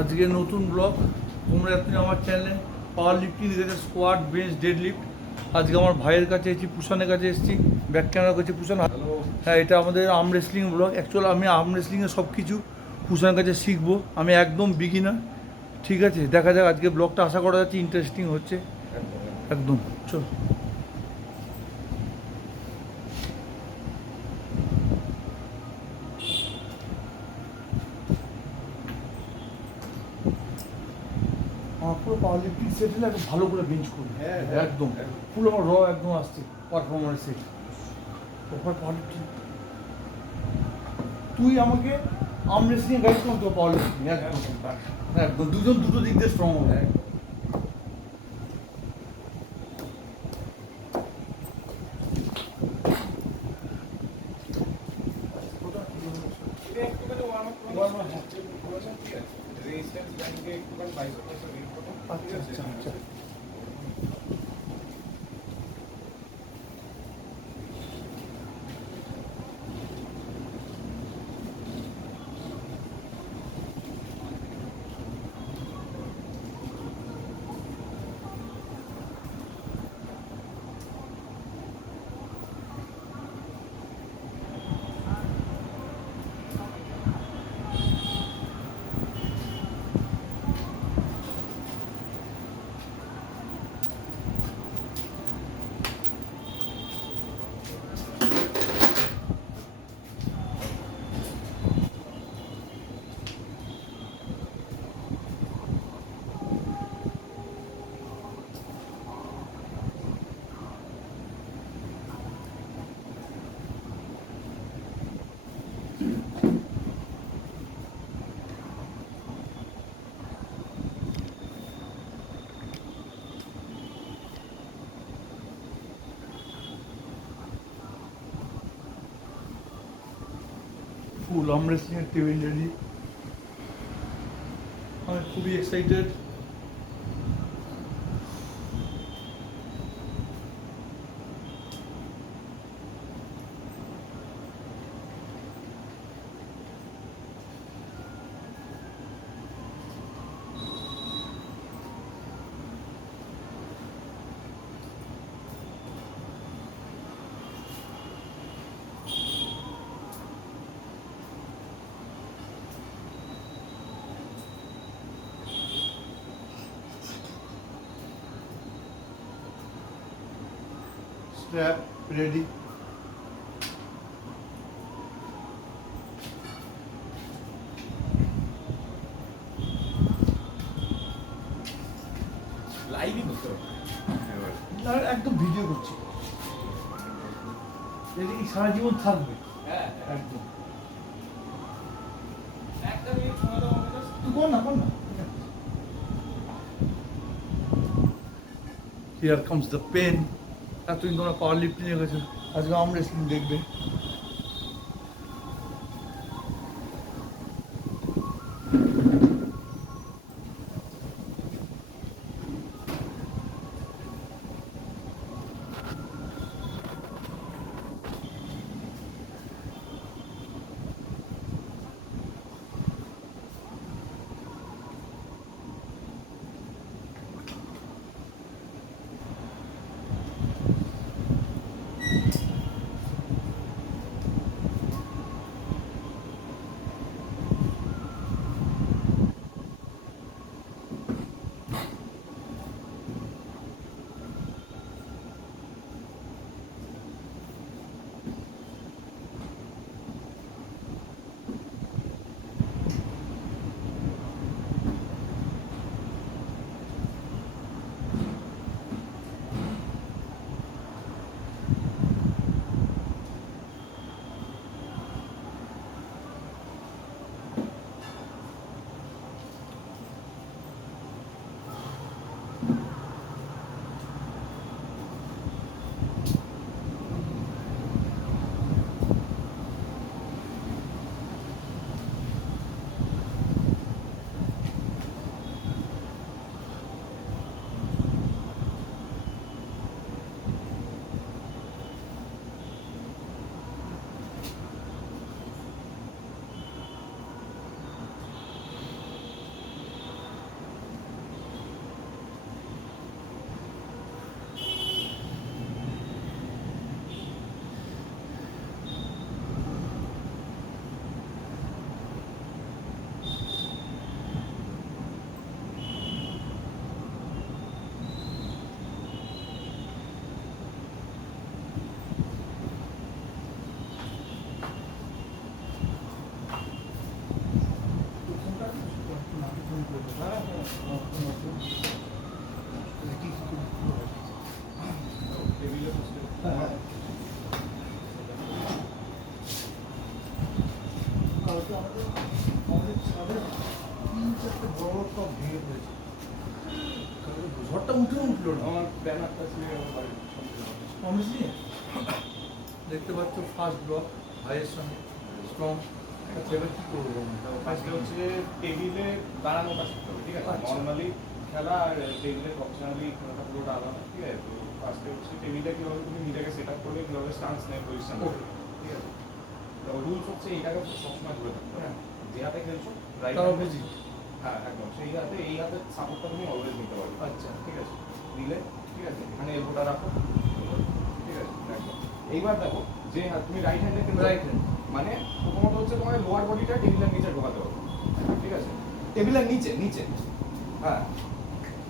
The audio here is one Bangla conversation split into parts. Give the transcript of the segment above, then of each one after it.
আজকে নতুন ব্লগ। তোমরা এতদিন আমার চ্যানেলে পাওয়ার লিফটিং দেখেছে, স্কোয়াট, বেঞ্চ, ডেড লিফট। আজকে আমার ভাইয়ের কাছে এসেছি, পুষানের কাছে এসেছি, ব্যাক ক্যামেরা করছি পুষান। হ্যাঁ, এটা আমাদের আর্ম রেসলিং ব্লগ। অ্যাকচুয়ালি আমি আর্ম রেসলিংয়ের সব কিছু পুষানের কাছে শিখবো। আমি একদম বিগিনার। ঠিক আছে, দেখা যাক আজকে ব্লগটা, আশা করা যাচ্ছে ইন্টারেস্টিং হচ্ছে একদম। চল। আমার পুরো পাওয়ার লিফটিং সেট হলে একদম ভালো করে বেঞ্চ করবে। একদম পুরো আমার একদম আসছে পারফরমেন্সে। পাওয়ার লিফটিং তুই আমাকে আর্ম রেসলিং গাইড করতে হবে, পাওয়ার লিফটিং একদম একদম দুজন দুটো দিক দিয়ে স্ট্রং হবে। আচ্ছা আচ্ছা আচ্ছা। ফুল আর্ম রেসলিং এর টেবিল রেডি। আমি খুবই এক্সাইটেড। Strap ready. লাইভই করতে হবে। একদম ভিডিও করছি, এটা কি সারা জীবন থাকবে। হ্যাঁ একদম। একটা মিনিট সময় দাও আমাকে। তুই কর না, কর না। Here comes the pain. এতদিন তোমরা পাওয়ার লিফটিং এ গেছো, আজকে আর্ম রেসলিং দেখবে। টেবিলে বসে ঝড়টা উঠে উঠলো না আমার ব্যানারটা ছিল আমার বাড়ির সামনে। অনেস্টলি দেখতে পাচ্ছ ফার্স্ট ব্লক ভাইয়ের সঙ্গে স্ট্রং এবার কি করবো ফার্স্টে হচ্ছে টেবিলে দাঁড়ানোটা শিখতে হবে, ঠিক আছে? আচ্ছা। নর্মালি খেলা আর টেবিলে প্রফেশনালি খেলাটা পুরোটা আলাদা, ঠিক আছে? তো ফার্স্টে হচ্ছে টেবিলে কীভাবে তুমি নিজেকে সেট আপ করবে, কীভাবে স্টান্স নেয়, পজিশন Okay. ঠিক আছে? তো রুলস হচ্ছে এইটাকে সবসময় ধরে থাকতে হবে, হ্যাঁ? যে হাতে খেলছো রাইট তার অপোজিট হ্যাঁ একদম সেই হাতে এই হাতের সাপোর্টটা তুমি অলওয়েজ নিতে পারবে, আচ্ছা ঠিক আছে? নিলে ঠিক আছে, এখানে এলবোটা রাখো, ঠিক আছে? একদম। এইবার দেখো যে তুমি রাইট হ্যান্ডে খেলছো, রাইট হ্যান্ড মানে প্রথমত হচ্ছে তোমার লোয়ার বডিটা টেবিলের নিচে ঢোকাতে হবে, ঠিক আছে? টেবিলের নিচে নিচে হ্যাঁ,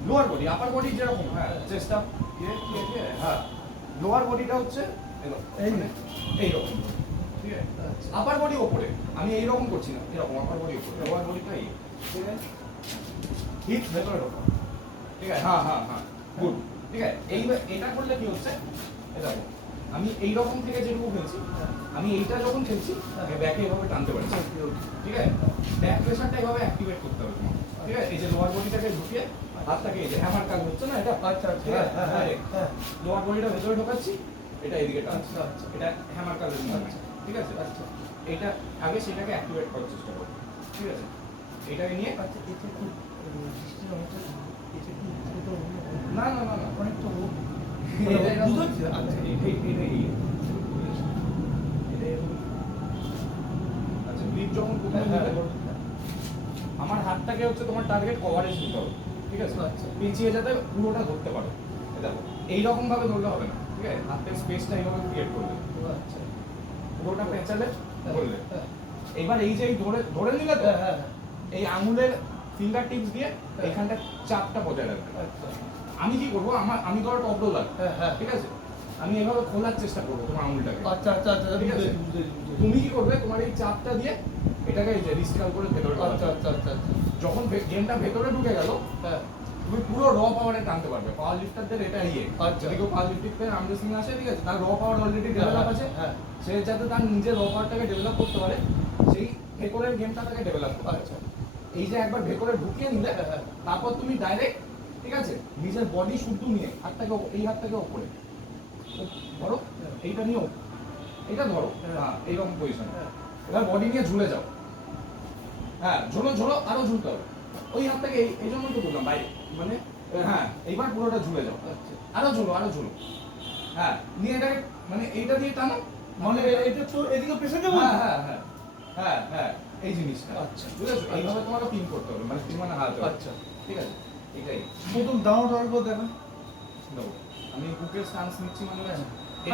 লোয়ার বডি আপার বডি যেরকম হ্যাঁ চেষ্টা হ্যাঁ, লোয়ার বডিটা হচ্ছে এইরকম, ঠিক আছে? আপার বডি ওপরে, আমি এইরকম করছি না, এরকম আপার বডি ওপরে, লোয়ার বডিটা এই, ঠিক আছে? হিপ ভেতরে ঢোকা, ঠিক আছে? হ্যাঁ হ্যাঁ হ্যাঁ, গুড, ঠিক আছে? এইবার এটা করলে কি হচ্ছে, এই দেখো আমি এইরকম থেকে যেটুকু খেলছি, আমি এইটা যখন খেলছি ব্যাকে এভাবে টানতে পারছি, ঠিক আছে? ব্যাক প্রেসারটা এভাবে অ্যাক্টিভেট করতে হবে তোমার, ঠিক আছে? এই যে লোয়ার বডিটাকে ঢুকিয়ে হাতটাকে এই যে হ্যামার কাজ হচ্ছে না এটা, আচ্ছা আচ্ছা ঠিক আছে? হ্যাঁ হ্যাঁ হ্যাঁ লোয়ার বডিটা ভেতরে ঢোকাচ্ছি, এটা এদিকে টানছি, আচ্ছা, আচ্ছা। এটা হ্যামার কাজ হচ্ছে আচ্ছা। ঠিক আছে? আচ্ছা এটা আগে সেটাকে অ্যাক্টিভেট করার চেষ্টা করো, ঠিক আছে? এটাকে নিয়ে আচ্ছা এটা খুব দৃষ্টির অনেকটা এটা কি ছোট না না না না অনেকটা এটা এরকম- বুঝতে আচ্ছা আচ্ছা গ্রিপ যখন প্রথমে হ্যাঁ নিলে, আমার হাতটাকে হচ্ছে তোমার টার্গেট কভারেজ নিতে হবে, ঠিক আছে? আচ্ছা। পিছিয়ে যাতে পুরোটা ধরতে পারো, এই দেখো এইরকম ভাবে ধরলে হবে না, ঠিক আছে? হাতের স্পেসটা এইভাবে ক্রিয়েট করবে, আচ্ছা পুরোটা পেঁচালে ধরলে। হ্যাঁ এইবার এই যে এই ধরে ধরে নিলে তো হ্যাঁ হ্যাঁ এই আঙুলের ফিঙ্গার টিপস দিয়ে হ্যাঁ। এখানটা চাপটা বজায় রাখবে। আচ্ছা আমি কি করবো, আমি ধরো টপ রোলার, হ্যাঁ হ্যাঁ ঠিক আছে? আমি এভাবে খোলার চেষ্টা করবো তোমার আঙুলটাকে, আচ্ছা আচ্ছা আচ্ছা ঠিক আছে? বুঝতে বুঝতে তুমি কি করবে, তোমার এই চাপটা দিয়ে এটাকে এই যে রিস্টকাল করে ভেতরে আচ্ছা ঢোকাবে। আচ্ছা আচ্ছা আচ্ছা যখন গেমটা ভেতরে ঢুকে গেল, হ্যাঁ তুমি পুরো র পাওয়ারে টানতে পারবে। পাওয়ার লিফটারদের এটা ইয়ে, আচ্ছা। যদি কেউ পাওয়ার লিফটিং আর্ম রেসলিং আসে, ঠিক আছে, তার র পাওয়ার অলরেডি ডেভেলপ আছে, হ্যাঁ সে যাতে তার নিজের র পাওয়ারটাকে ডেভেলপ করতে পারে, সেই ভেতরের গেমটা তাকে ডেভেলপ করতে হবে। আচ্ছা এই যে একবার ভেতরে ঢুকিয়ে নিলে, হ্যাঁ, হ্যাঁ। তারপর তুমি ডাইরেক্ট, ঠিক আছে, নিজের বডি শুদ্ধ নিয়ে এই হাতটাকে ওপরে ধরো, এইটা নিয়েও এইটা ধরো, হ্যাঁ। হ্যাঁ এইরকম পজিশন। হ্যাঁ। এবার বডি নিয়ে ঝুলে যাও, হ্যাঁ ঝোলো ঝোলো, আরো ঝুলতে হবে। ওই হাতটাকে এই জন্যই তো বললাম বাইরে, মানে হ্যাঁ এইবার পুরোটা ঝুলে যাও, আচ্ছা আরো ঝোলো, হ্যাঁ নিয়ে এটাকে মানে এইটা দিয়ে টানো, মানে এটা তো এদিকে প্রেসার দেবো হ্যাঁ হ্যাঁ হ্যাঁ হ্যাঁ হ্যাঁ এই জিনিসটা, আচ্ছা। বুঝেছো? এইভাবে তোমাকে পিন করতে হবে, মানে পিন মানে হাত, আচ্ছা ঠিক আছে? এটাই প্রথম দাঁড়ানোর অল্প দেখা দাও। আমি হুকের স্টান্স নিচ্ছি, মানে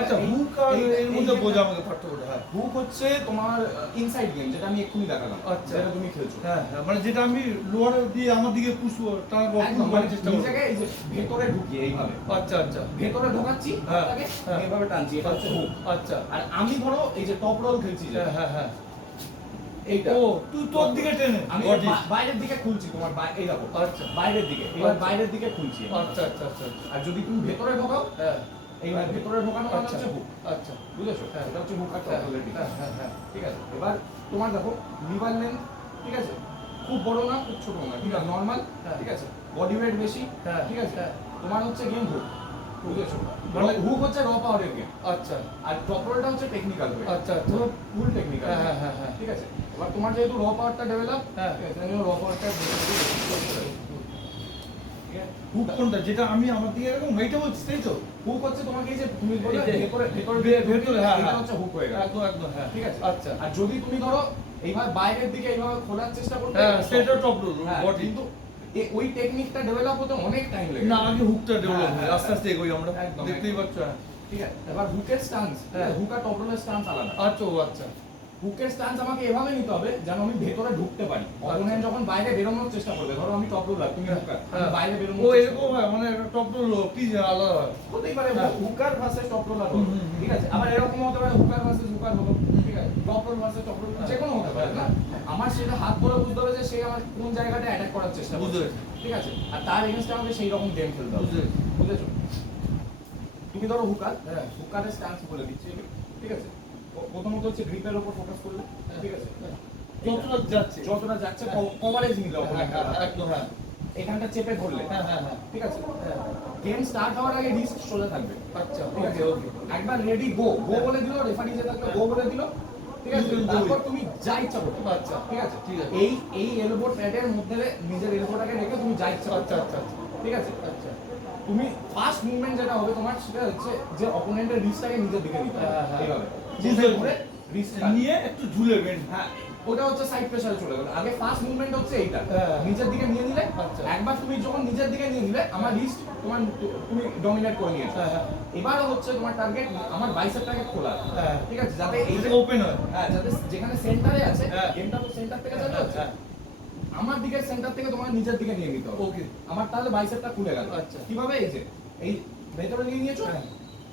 আচ্ছা হুক আর এর মধ্যে বোঝা আমাকে পার্থক্যটা হ্যাঁ হুক হচ্ছে তোমার ইনসাইড গেম, যেটা আমি এক্ষুনি দেখালাম, আচ্ছা। যেটা তুমি খেলছো, হ্যাঁ হ্যাঁ মানে যেটা আমি লোয়ার দিয়ে আমার দিকে পুষবো টানবো একদম, পুশ মানে করার চেষ্টা করবো নিজেকে এই যে ভেতরে ঢুকিয়ে এইভাবে আচ্ছা আচ্ছা ভেতরে ঢোকাচ্ছি, হ্যাঁ, হাতটাকে হ্যাঁ। এইভাবে টানছি, এটা হচ্ছে হুক। আচ্ছা আর আমি ধরো এই যে টপ রোল খেলছি, যে হ্যাঁ হ্যাঁ হ্যাঁ এইটা ও তুই তোর দিকে টেনে আমি body। বাইরের দিকে খুলছি, তোমার এই দেখো আচ্ছা বাইরের দিকে, এবার আচ্ছা। বাইরের দিকে খুলছি, আচ্ছা আচ্ছা আচ্ছা আচ্ছা। আর যদি তুমি ভেতরে ঢোকাও, হ্যাঁ এইবার ভেতরে ঢোকানো মানে আচ্ছা হচ্ছে হুক, আচ্ছা বুঝেছো? হ্যাঁ। এটা হচ্ছে হুক আর টপ হ্যাঁ রোলের দিকে, হ্যাঁ হ্যাঁ হ্যাঁ ঠিক আছে? এবার তোমার দেখো লিভার লেন্থ, ঠিক আছে, খুব বড় না খুব ছোট না, ঠিক আছে, নর্মাল, হ্যাঁ। ঠিক আছে, বডি ওয়েট বেশি, হ্যাঁ, ঠিক আছে, হ্যাঁ। তোমার হচ্ছে গেম হুক, বুঝেছো? মানে হুক হচ্ছে র পাওয়ারের গেম, আচ্ছা আর টপ রোলটা হচ্ছে টেকনিক্যাল ওয়ে, আচ্ছা, আচ্ছা। পুরো ফুল টেকনিক্যাল, হ্যাঁ, হ্যাঁ, হ্যাঁ, হ্যাঁ। ঠিক আছে? এবার তোমার যেহেতু র পাওয়ারটা ডেভেলপ, হ্যাঁ। ঠিক আছে, তাই র পাওয়ারটা ঠিক আছে? হুক কোনটা যেটা আমি আমার দিকে এরকম এইটা বলছিস তাই তো হুক হচ্ছে তোমাকে এই যে তুমি বলে এই যে ভেতরে ভেতরে, হ্যাঁ, এটা হ্যাঁ। হচ্ছে হুক হয়ে গেল, একদম একদম হ্যাঁ ঠিক আছে? আচ্ছা আর যদি তুমি ধরো এইভাবে বাইরের দিকে এইভাবে খোলার চেষ্টা করতে, হ্যাঁ সেটা টপ রোল হ্যাঁ, বডি কিন্তু ওই টেকনিকটা ডেভেলপ হতে অনেক টাইম লাগে না আগে হুকটা ডেভেলপ হ্যাঁ, হয় হ্যাঁ, আস্তে আস্তে এগোই আমরা একদম, দেখতেই একদম। পাচ্ছ হ্যাঁ ঠিক আছে? এবার হুকের স্টান্স, হ্যাঁ। হুক আর টপ রোলের স্টান্স আলাদা। আচ্ছা ও আচ্ছা হুকের স্টান্স আমাকে এভাবে নিতে হবে যেন আমি ভেতরে ঢুকতে পারি, অপোনেন্ট যখন বাইরে বেরোনোর চেষ্টা করবে, ধরো আমি টপ রোলার, তুমি হুকার, আমি বাইরে বেরোনোর ও চেষ্টা এরকম করবো। হয় মানে টপ রোল কি আলাদা হয় হতেই পারে হ্যাঁ। হুকার ভার্সেস টপ রোলার, হুম, হুম, হুম। ঠিক আছে? আবার এরকম হতে পারে হুকার ভার্সেস হুকার হলো, ঠিক আছে? ড্রপরোল ভার্সেস টপরোল যে কোনো হতে পারে না, আমার সেটা হাত ধরে বুঝতে হবে যে সে আমার কোন জায়গাটা অ্যাটাক করার চেষ্টা বুঝতে করছে, পেরেছি। ঠিক আছে, আর তার এগেইনস্টে আমাকে সেই রকম গেম খেলতে হবে, বুঝতে পেরেছি। বুঝেছো? তুমি ধরো হুকার, হ্যাঁ। হুকারের স্ট্যান্স বলে দিচ্ছি আমি, ঠিক আছে, প্রথমত হচ্ছে গ্রিপের উপর ফোকাস করলে, ঠিক আছে, যতটা যাচ্ছে যতটা যাচ্ছে কভারেজ নিলে একদম, হ্যাঁ এখানটা চেপে ধরলে, হ্যাঁ হ্যাঁ হ্যাঁ ঠিক আছে, গেম স্টার্ট হওয়ার আগে রিস্ক সোজা থাকবে, আচ্ছা, ঠিক আছে, ওকে ওকে। একবার রেডি গো গো বলে দিল, রেফারি যে থাকলে গো বলে দিল, ঠিক আছে, তুমি তারপর go. তুমি যা ইচ্ছা করতে পারো, আচ্ছা, ঠিক আছে, ঠিক আছে। এই এলবো প্যাডের মধ্যে নিজের এলবোটাকে রেখে তুমি যা ইচ্ছা করতে আচ্ছা পারো, আচ্ছা ঠিক আছে, আচ্ছা। তুমি ফার্স্ট মুভমেন্ট যেটা হবে তোমার সেটা হচ্ছে যে অপোনেন্টের রিস্কটাকে নিজের দিকে নিতে হবে, হ্যাঁ, হ্যাঁ। এইভাবে বুঝতে বুঝে করে রিস্ক নিয়ে একটু ঝুলে বেন। হ্যাঁ, ওটা হচ্ছে সাইড প্রেসারে চলে গেল। আগে ফার্স্ট মুভমেন্ট হচ্ছে এইটা, হ্যাঁ। নিচের দিকে নিয়ে নিলে, আচ্ছা। একবার তুমি যখন নিচের দিকে নিয়ে নিলে আমার রিস্ট তোমার তুমি ডমিনেট করে নিয়েছো, হ্যাঁ হ্যাঁ এবার হচ্ছে তোমার টার্গেট আমার বাইসেপটাকে খোলা, হ্যাঁ। ঠিক আছে, যাতে এই যে ওপেন হয়। হ্যাঁ, যাতে যেখানে সেন্টারে আছে হ্যাঁ। গেমটা তো সেন্টার থেকে হ্যাঁ, যাবে হচ্ছে, হ্যাঁ। আমার দিকের সেন্টার থেকে তোমার নিচের দিকে নিয়ে নিতে হবে, ওকে। আমার তাহলে বাইসেপটা খুলে গেল। আচ্ছা। কিভাবে? এই যে এই ভেতরে নিয়ে নিয়েছো, হ্যাঁ।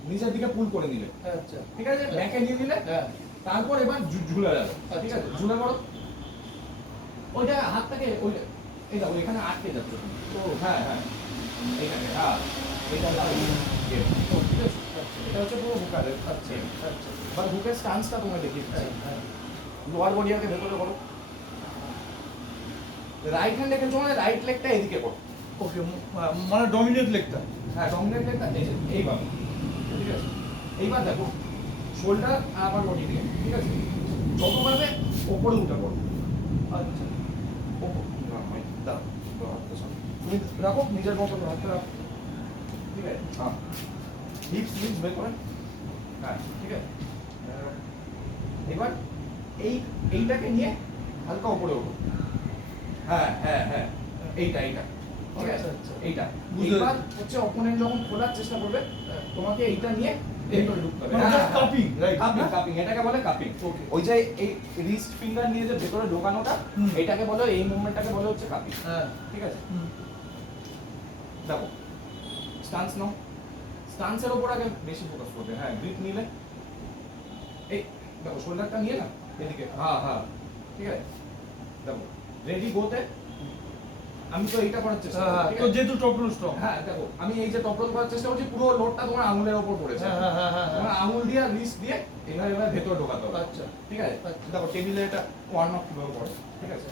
নিচের দিকে পুল করে নিলে, আচ্ছা ঠিক আছে, ব্যাকে নিয়ে নিলে, হ্যাঁ তারপর এবার ঝুলে গেল, ঠিক আছে, ঝুলে পড়ো, ওইটা হাতটাকে ওই এই দেখো এখানে আটকে যাচ্ছে তুমি। ও হ্যাঁ হ্যাঁ এইখানে, হ্যাঁ এটা হলো গেম, ঠিক আছে, এটা হচ্ছে পুরো হুকারের, আচ্ছা আচ্ছা বা হুকের স্টান্সটা তোমায় দেখিয়ে দিচ্ছি। হ্যাঁ হ্যাঁ লোয়ার বডিয়াকে ভেতরে করো, রাইট হ্যান্ড রেখেছো মানে রাইট লেগটা এদিকে করো, ওকে, মানে ডমিনেট লেগটা। হ্যাঁ ডমিনেট লেগটা এই যে এইভাবে, ঠিক আছে, এইবার দেখো শোল্ডার আবার বডি দিয়ে, ঠিক আছে, যত পারবে ওপরে উঠে পড়ো, আচ্ছা ওপর না হয় দাও, তুমি রাখো নিজের মতো হাতটা রাখো, ঠিক আছে, হ্যাঁ হিপস হিপস বের করেন, হ্যাঁ ঠিক আছে, এবার এইটাকে নিয়ে হালকা উপরে ওঠো, হ্যাঁ হ্যাঁ হ্যাঁ এইটা এইটা, ঠিক আছে, আচ্ছা, আচ্ছা। এইটা বুঝতে এবার পেরেছি। হচ্ছে অপোনেন্ট যখন খোলার চেষ্টা করবে তোমাকে এইটা নিয়ে ভেতরে ঢুকতে হবে, মানে just cupping, right? Cupping cupping এটাকে বলে কাপিং, Okay. ওই যে এই রিস্ট ফিঙ্গার নিয়ে যে ভেতরে ঢোকানোটা, হুম। এটাকে বলে, এই মুভমেন্টটাকে বলে হচ্ছে কাপিং, হ্যাঁ ঠিক আছে, দেখো স্টান্স নাও, স্টান্সের উপর আগে বেশি ফোকাস করবে, হ্যাঁ গ্রিপ নিলে, এই দেখো শোল্ডারটা নিয়ে না এদিকে, হ্যাঁ হ্যাঁ ঠিক আছে, দেখো রেডি গোতে, আমি তো এইটা করার চেষ্টা হ্যাঁ করছি, ঠিক তো আছে? যেহেতু টপলো স্ট্রং। হ্যাঁ দেখো আমি এই যে টপরোল করার চেষ্টা করছি, পুরো লোডটা তোমার আঙুলের ওপর পড়েছে, হ্যাঁ হ্যাঁ হ্যাঁ হ্যাঁ তোমার আঙুল দিয়ে রিস্ট দিয়ে এবার এবার ভেতরে ঢোকাতে হবে, আচ্ছা ঠিক আছে, আচ্ছা। দেখো টেবিলে এটা ওয়ার্ম আপ কিভাবে করে, ঠিক আছে,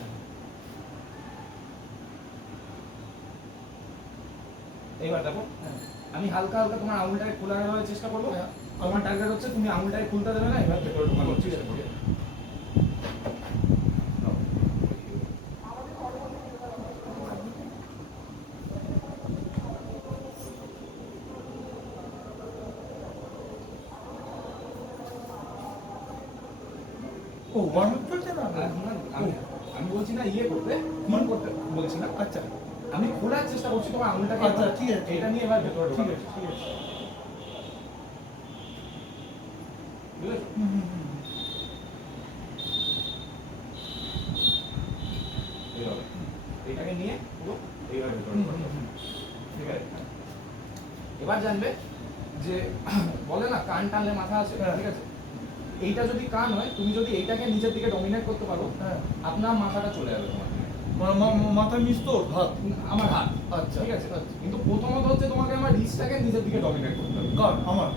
এইবার দেখো হ্যাঁ আমি হালকা হালকা তোমার আঙুলটাকে খোলা রাখার চেষ্টা করবো, হ্যাঁ। আমার টার্গেট হচ্ছে তুমি আঙুলটাকে খুলতে দেবে না, এবার ভেতরে ঢোকানোর ঠিক চেষ্টা আছে, করবে, ঠিক আছে। নাও। ও ওয়ার্ম আপ চলছে না? আমি আমি বলছি না ইয়ে করতে, ফিল করতে বলছি না, আচ্ছা আমি খোলার চেষ্টা করছি তোমার আঙুলটাকে, আচ্ছা, ঠিক আছে। এটা নিয়ে এবার ভেতরে ঠিক ঢোকানো, আছে ঠিক আছে। বুঝেছো? হুম হুম হুম। এইভাবে এটাকে নিয়ে পুরো এইভাবে ভেতরে হুম, ঢোকানো, হুম, হুম। ঠিক আছে, এবার জানবে যে বলে না কান টানলে মাথা আছে, হ্যাঁ। ঠিক আছে, এইটা যদি কান হয়, তুমি যদি এইটাকে নিজের দিকে ডমিনেট করতে পারো, হ্যাঁ আপনার মাথাটা চলে যাবে তোমার দিকে। মাথা মিস তো হাত। আমার হাত, আচ্ছা, ঠিক আছে, আচ্ছা। কিন্তু প্রথমত হচ্ছে তোমাকে আমার রিস্টটাকে নিজের দিকে ডমিনেট করতে হবে, কার আমার?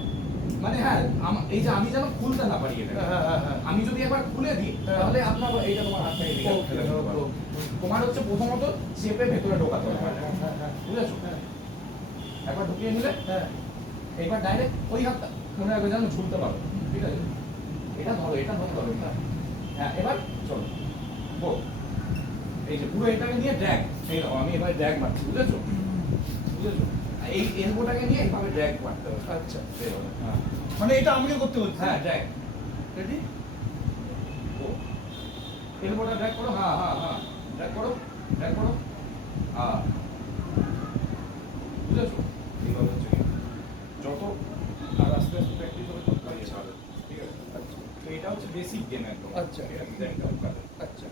মানে হ্যাঁ এই যে আমি যেন খুলতে না পারি এটা, হ্যাঁ হ্যাঁ হ্যাঁ। আমি যদি একবার খুলে দিই হ্যাঁ। তাহলে আপনার এইটা তোমার হাতটা এদিকে ওকে, ফেলে দিতে পারো। ওকে, তোমার হচ্ছে প্রথমত চেপে ভেতরে ঢোকাতে হবে, হ্যাঁ হ্যাঁ হ্যাঁ বুঝেছো? হ্যাঁ একবার ঢুকিয়ে নিলে হ্যাঁ এইবার ডাইরেক্ট ওই হাতটা মনে রাখবে যেন ঝুলতে পারো, ঠিক আছে, এটা ধরো, এটা ধরতে হবে, হ্যাঁ এবার চলো গো, এই যে পুরো এটাকে নিয়ে ড্র্যাগ, এই নাও আমি এবার ড্র্যাগ মারছি, বুঝেছো? বুঝেছো? এই এলবোটাকে নিয়ে এইভাবে ড্র্যাগ মারতে হবে, আচ্ছা। এইভাবে, হ্যাঁ মানে এটা আমাকে করতে বলছে? হ্যাঁ ড্র্যাগ, রেডি? গো, এলবোটা ড্র্যাগ করো, হ্যাঁ হ্যাঁ হ্যাঁ ড্র্যাগ করো, ড্র্যাগ করো, হ্যাঁ বুঝেছো? এইভাবে হচ্ছে কি, যত আর আস্তে আস্তে প্র্যাকটিস হবে তত ইয়ে হবে, ঠিক আছে, তো এটা হচ্ছে বেসিক গেম একদম, আচ্ছা। ঠিক আছে, জ্যাকটা হুকারে। আচ্ছা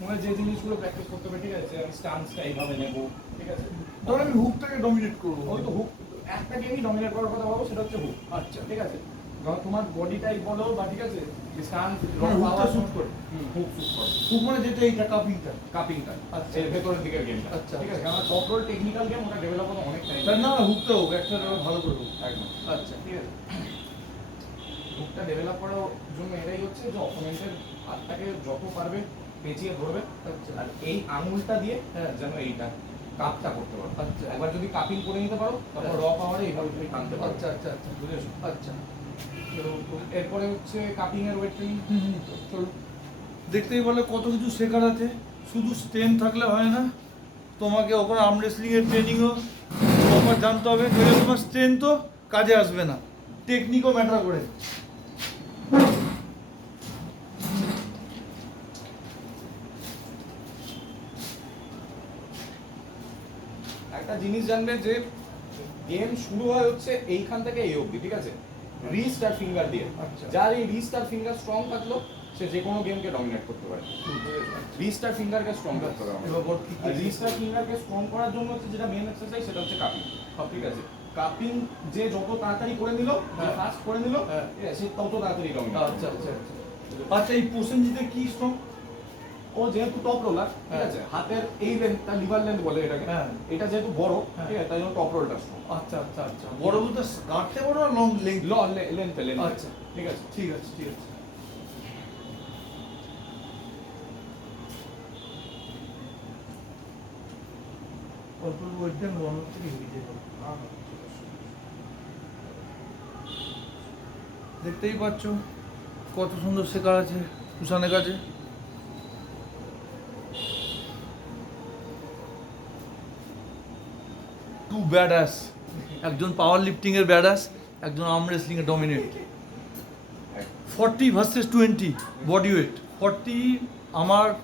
মনে যে জিনিসগুলো প্র্যাকটিস করতে হবে, ঠিক আছে, আমি স্টান্সটা এইভাবে নেবো, ঠিক আছে, ধর আমি হুকটাকে ডমিনেট করবো। ওই তো হুক, একটা গেমই ডমিনেট করার কথা বলবো, সেটা হচ্ছে হুক, আচ্ছা ঠিক আছে, ধর তোমার বডি টাইপ বলো বা ঠিক আছে স্টান মানে রক হুকটা পাওয়ার শুট করে হুক শুট করে হুক মানে যেটা এইটা কাপিংটা কাপিংটা আচ্ছা। এর ভেতরের দিকের গেমটা আচ্ছা, ঠিক আছে আচ্ছা। কারণ টপ রোল টেকনিক্যাল গেম ওটা ডেভেলপ হতে অনেক টাইম না না হুকটা হোক একটা ভালো করে হোক একদম আচ্ছা ঠিক আছে হুকটা ডেভেলপ করার জন্য এটাই হচ্ছে যে অপোনেন্টের হাতটাকে যত পারবে পেঁচিয়ে ধরবে আচ্ছা। আর এই আঙুলটা দিয়ে হ্যাঁ। যেন এইটা কাপটা করতে পারো আচ্ছা। একবার যদি কাপিং করে নিতে পারো তারপর হ্যাঁ। র পাওয়ারে এইভাবে তুমি টানতে পারো আচ্ছা আচ্ছা আচ্ছা বুঝেছো আচ্ছা এরপরে হচ্ছে কাপিং এর ওয়েট ট্রেনিং চলো দেখতেই বলে কত কিছু শেখার আছে শুধু স্ট্রেন থাকলে হয় না তোমাকে ওখানে আর্ম রেসলিংয়ের ট্রেনিংও প্রপার জানতে হবে নইলে তোমার স্ট্রেন তো কাজে আসবে না টেকনিকও ম্যাটার করে একটা জিনিস জানবে যে গেম শুরু হয় হচ্ছে এইখান থেকে এই অবধি ঠিক আছে রিস্ট আর ফিঙ্গার দিয়ে আচ্ছা। যার এই রিস্ট আর ফিঙ্গার স্ট্রং থাকলো সে যে কোনো গেমকে ডমিনেট করতে পারে রিস্ট আর ফিঙ্গারকে স্ট্রং করতে হবে এবার বল কি কি রিস্ট আর ফিঙ্গারকে স্ট্রং করার জন্য হচ্ছে যেটা মেন এক্সারসাইজ সেটা হচ্ছে কাপিং ঠিক আছে কাপিং যে যত তাড়াতাড়ি করে নিল হ্যাঁ। ফাস্ট করে নিল হ্যাঁ। ঠিক আছে সে তত তাড়াতাড়ি ডমিনেট আচ্ছা আচ্ছা আচ্ছা এই প্রসেনজিতে কি স্ট্রং ও যেহেতু টপ রোলার ঠিক হ্যাঁ। আছে হাতের এই লেন্থটা লিভার লেন্থ বলে এটাকে হ্যাঁ। এটা যেহেতু বড় হ্যাঁ। ঠিক আছে তাই জন্য টপ রোলটা স্ট্রং আচ্ছা আচ্ছা আচ্ছা বড় বলতে গাঁটতে বড় না লং লেন্থ লেন্থ আচ্ছা। ঠিক আছে ঠিক আছে ঠিক আছে অল্প ওইটা মনে থেকে হয়ে যাবে দেখতেই পাচ্ছ কত সুন্দর শেখার আছে কুষানের কাছে টু ব্যাডাস একজন পাওয়ার লিফটিং এর ব্যাডাস একজন আর্ম রেসলিং এর ডমিনেট 40 ভার্সেস 20 বডি ওয়েট 40 আমার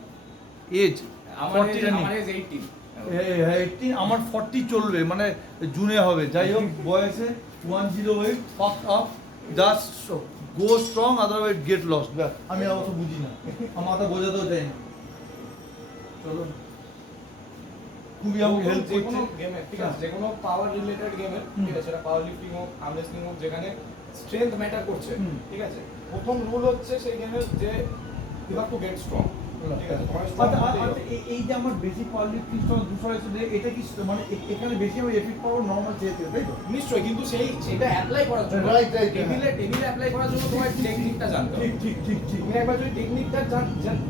এজ আমার 40 রানিং আমার এজ 18 হ্যাঁ 18 আমার 40 চলবে মানে জুনে হবে যাই হোক বয়সে 108 ফাক up just go strong otherwise get lost আমি অত বুঝি না আমার মাথা বোঝাতেও চাই না চলো খুবই আমাকে হেল্প যে কোনো করছে গেমে ঠিক হ্যাঁ। আছে যে কোনো পাওয়ার রিলেটেড গেমে হুম। ঠিক আছে সেটা পাওয়ার লিফটিং হোক আর্ম রেসলিং হোক যেখানে স্ট্রেংথ ম্যাটার করছে হুম। ঠিক আছে প্রথম রুল হচ্ছে সেই গেমের যে you have to get strong ঠিক আছে তোমার strong আচ্ছা হতেই হবে। এই যে আমার বেশি পাওয়ার লিফটিং দুশো এটা কি মানে এখানে বেশি আমি এফিক পাওয়ার নর্মাল চেয়েছি তাই তো নিশ্চয়ই কিন্তু সেটা অ্যাপ্লাই করার জন্য Right, right, টেবিলে অ্যাপ্লাই করার জন্য তোমার টেকনিকটা জানতে হবে ঠিক ঠিক ঠিক ঠিক তুমি একবার যদি টেকনিকটা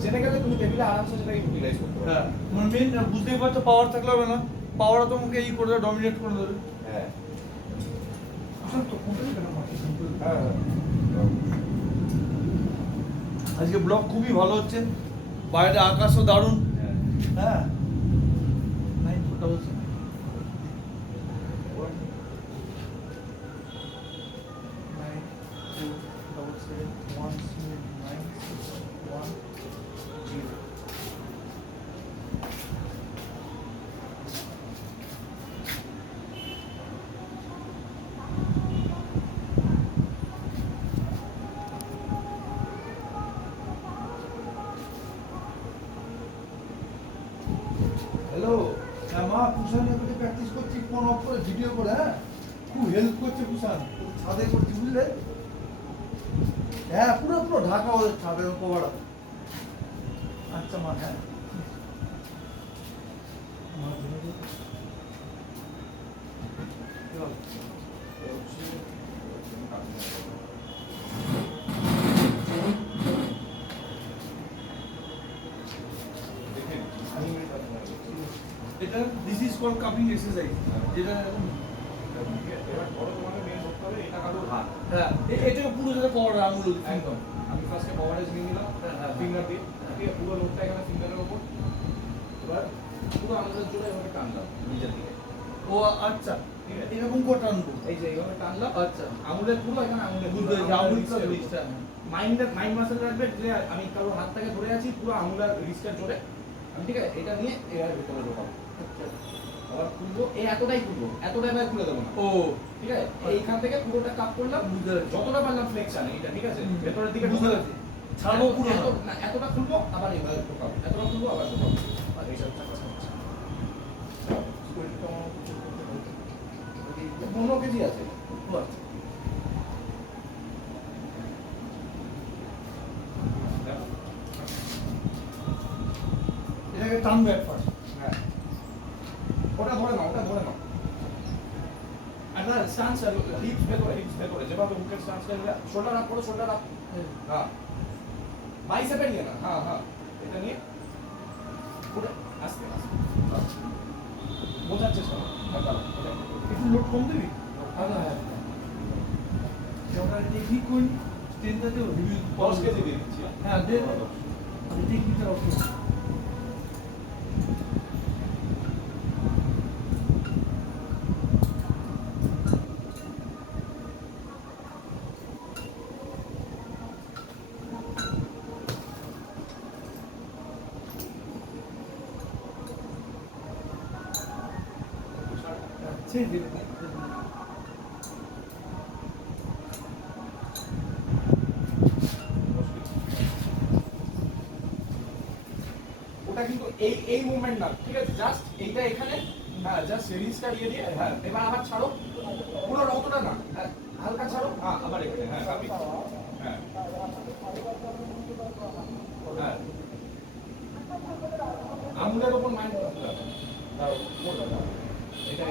জেনে গেলে তুমি টেবিলে আরামসে সেটাকে ইউটিলাইজ করতে পারবে হ্যাঁ মানে মেন বুঝতেই পারছো পাওয়ার থাকলে হবে না পাওয়ারও তোমাকে এই করে দেবে ডমিনেট করে দেবে হ্যাঁ তো কোনটা কেন মাটি হ্যাঁ আজকে ব্লগ খুবই ভালো হচ্ছে বাইরে আকাশও দারুণ হ্যাঁ 9477 হ্যালো হ্যাঁ মা কুষানের কাছে প্র্যাকটিস করছি ফোন অফ করে ভিডিও করে হ্যাঁ খুব হেল্প করছে কুষান ছাদে করছি বুঝলে হ্যাঁ পুরো পুরো ঢাকা ওদের ছাদের কভার আচ্ছা মা হ্যাঁ মা ধরে দিও। এটা this is called cupping exercise যেটা এবার ধরো তোমাকে মেন করতে হবে এটা কারোর হাত হ্যাঁ এটাকে পুরো যেটা কভার আঙুল একদম আমি ফার্স্টে কভারেজ নিয়ে নিলাম হ্যাঁ, হ্যাঁ। ফিঙ্গার দিয়ে ঠিক আছে পুরো লোডটা এখানে ফিঙ্গারের উপর এবার পুরো আঙুলের জোরে এভাবে টানলাম নিচের দিকে ও আচ্ছা এরকম করে টানবো এই যে এইভাবে টানলাম আচ্ছা আঙুলের পুরো এখানে আঙুলের বুঝতে পেরেছি আঙুলটা রিস্টটা মাইন্ড মাসেল রাখবে যে আমি কারোর হাতটাকে ধরে আছি পুরো আঙুলের রিস্টের জোরে আমি ঠিক আছে এটা নিয়ে এবার ভিতরে ঢোকাবো আবার খুলবো এই এতটাই খুলবো এতটাই এবার খুলে দেবো না ও ঠিক আছে এইখান থেকে পুরোটা কাপ করলাম বুঝতে পেরেছি। যতটা পারলাম ফ্লেক্সান এটা ঠিক আছে ভেতরের দিকে বুঝতে ঢোকাবো। পেরেছি। ছাড়বো পুরো না। না এতটা খুলবো আবার এবার ঢোকাবো এতটা খুলবো আবার ঢোকাবো আচ্ছা আচ্ছা আচ্ছা শরীরটা আমার কিছু করতে হবে। 15 কেজি আছে ও আচ্ছা। এটাকে টানবে এক পাশ। হ্যাঁ ওটা ধরে নাও, ওটা ধরে নাও। আর না স্টান্স হিপস ভেতরে যেভাবে হুকের স্টান্স করবে, শোল্ডার আপ করো, শোল্ডার আপ। হ্যাঁ বাইসেপে নিয়ে না, হ্যাঁ হ্যাঁ এটা নিয়ে পুরো আস্তে আস্তে বোঝার চেষ্টা করো। হ্যাঁ দাঁড়াও, একটু লোড কম দিবি? হ্যাঁ হ্যাঁ। ওটা ঠিক কোন ট্রেনটা দেবো রিভিউ 10 কেজি দিয়ে দিচ্ছি। হ্যাঁ দে। টেকনিকটা ওকে। ছেড়ে দিবি। ওটা কিন্তু এই মুভমেন্ট না, ঠিক আছে? জাস্ট এইটা এখানে, হ্যাঁ জাস্ট রিলিজটা দিয়ে হ্যাঁ এবার আবার ছাড়ো, পুরো অতটা না, হ্যাঁ হালকা ছাড়ো, হ্যাঁ আবার এখানে, হ্যাঁ কাপি, হ্যাঁ হ্যাঁ আঙুলের উপর মাইন্ড করতে হবে। দাও ওটা দাও, এটা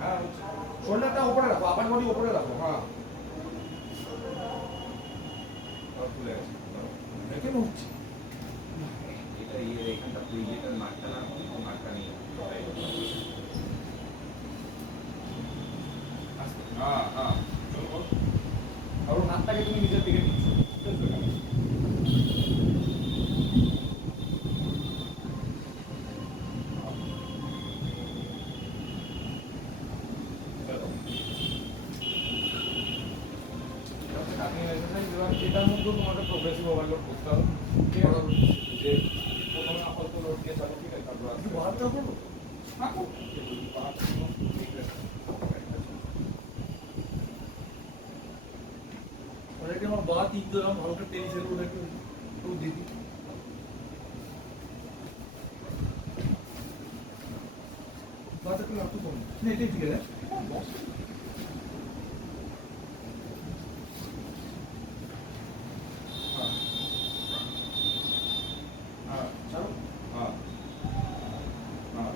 হ্যাঁ শোল্ডারটা উপরে রাখো, আপার বডি উপরে রাখো, হ্যাঁ খুলে গেছে। দেখে উঠছি। এটা এখানটা তুই যেটা মার্কটা না মার্কটা নিয়ে হ্যাঁ হ্যাঁ চলো আর হাতটাকে তুমি নিজের দিকে নিচ্ছ, এটার মধ্যে তোমাকে প্রোগ্রেসিভ ওভারলোড করতে হবে, ঠিক আছে? যে প্রথমে অল্প লোড দিয়ে চালো, ঠিক আছে? তারপর একটু বাহারটা করবো? থাকো ঠিক আছে। অলরেডি আমার বাঁ তিন দিলাম, হালকা টেনিস এর ওটা একটু একটু দিবি। বাটা একটু একটু কম না, এটাই ঠিক আছে। হ্যাঁ ছাড়ো, হ্যাঁ হ্যাঁ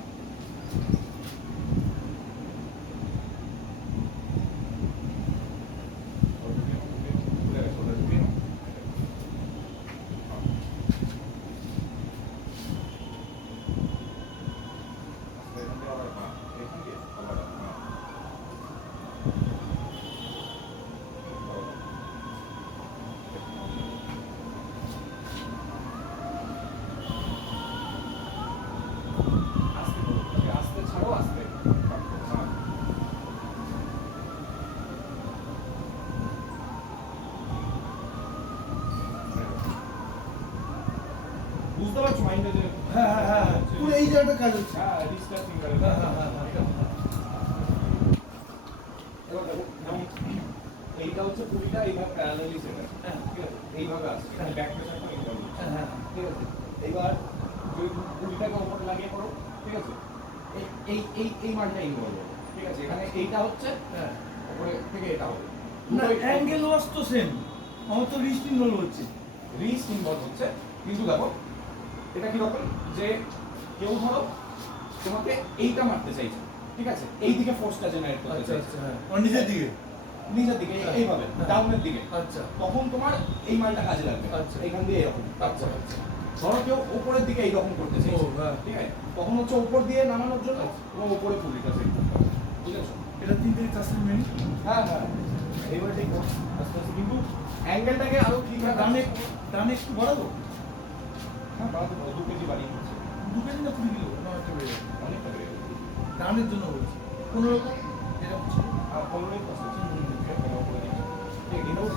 আস্তে ছাড়ো, আস্তে হ্যাঁ বুঝতে পারছো মাইন্ডে যে হ্যাঁ হ্যাঁ হ্যাঁ হ্যাঁ, পুরো এই জায়গাটা কাজ হচ্ছে। হ্যাঁ রিস্টার্ট ফিঙ্গারে হ্যাঁ হ্যাঁ হ্যাঁ হ্যাঁ। এবার দেখো যেমন এইটা হচ্ছে পুরিটা এইভাবে প্যারালালি সেট আছে, হ্যাঁ। ঠিক আছে? এইভাবে আছে, এখানে ব্যাক প্রেসারটা ইনভলভ হচ্ছে, হ্যাঁ হ্যাঁ ঠিক আছে? এইবার যদি পুরিটাকে উপরে লাগিয়ে করো, ঠিক আছে? এই এই এই এই মানটা ইনভলভ হবে, ঠিক আছে? এখানে এইটা হচ্ছে হ্যাঁ। উপরে থেকে এটা হবে, না অ্যাঙ্গেল ওয়াস তো সেম, আমার তো রিস্ট ইনভলভ হচ্ছে। রিস্ট ইনভলভ হচ্ছে, কিন্তু দেখো এটা কিরকম যে কেউ ধরো তোমাকে এইটা মারতে চাইছে, ঠিক আছে? এই দিকে ফোর্সটা জেনারেট করতে আচ্ছা চাইছে, আচ্ছা হ্যাঁ, আর নিজের দিকে। নিজের দিকে এইভাবে হ্যাঁ। ডাউনের দিকে, আচ্ছা তখন তোমার এই মালটা কাজে লাগবে, আচ্ছা। এখান দিয়ে এরকম আচ্ছা আচ্ছা। ধরো কেউ উপরের দিকে এইরকম করতে চাইছে, ও, হ্যাঁ। ঠিক আছে? তখন হচ্ছে উপর দিয়ে নামানোর জন্য আচ্ছা। তোমার উপরে পুলিটা সেট করতে হবে, বুঝেছো? এটা 3 থেকে 4 মিনিট। হ্যাঁ হ্যাঁ এইবার ঠিক করো আস্তে আস্তে, কিন্তু অ্যাঙ্গেলটাকে আরো ঠিক ডানে ডানে একটু বাড়াবো। হ্যাঁ বাড়াতে পারো, 2 কেজি বাড়িয়ে দিচ্ছে, 2 কেজি না 20 কিলো না একটা বেড়ে যাবে। অনেকটা বেড়ে গেছে। ডানের জন্য বলছি। কোনো রকম যেটা ছিল। আর 15 পার্সেন্ট এটাও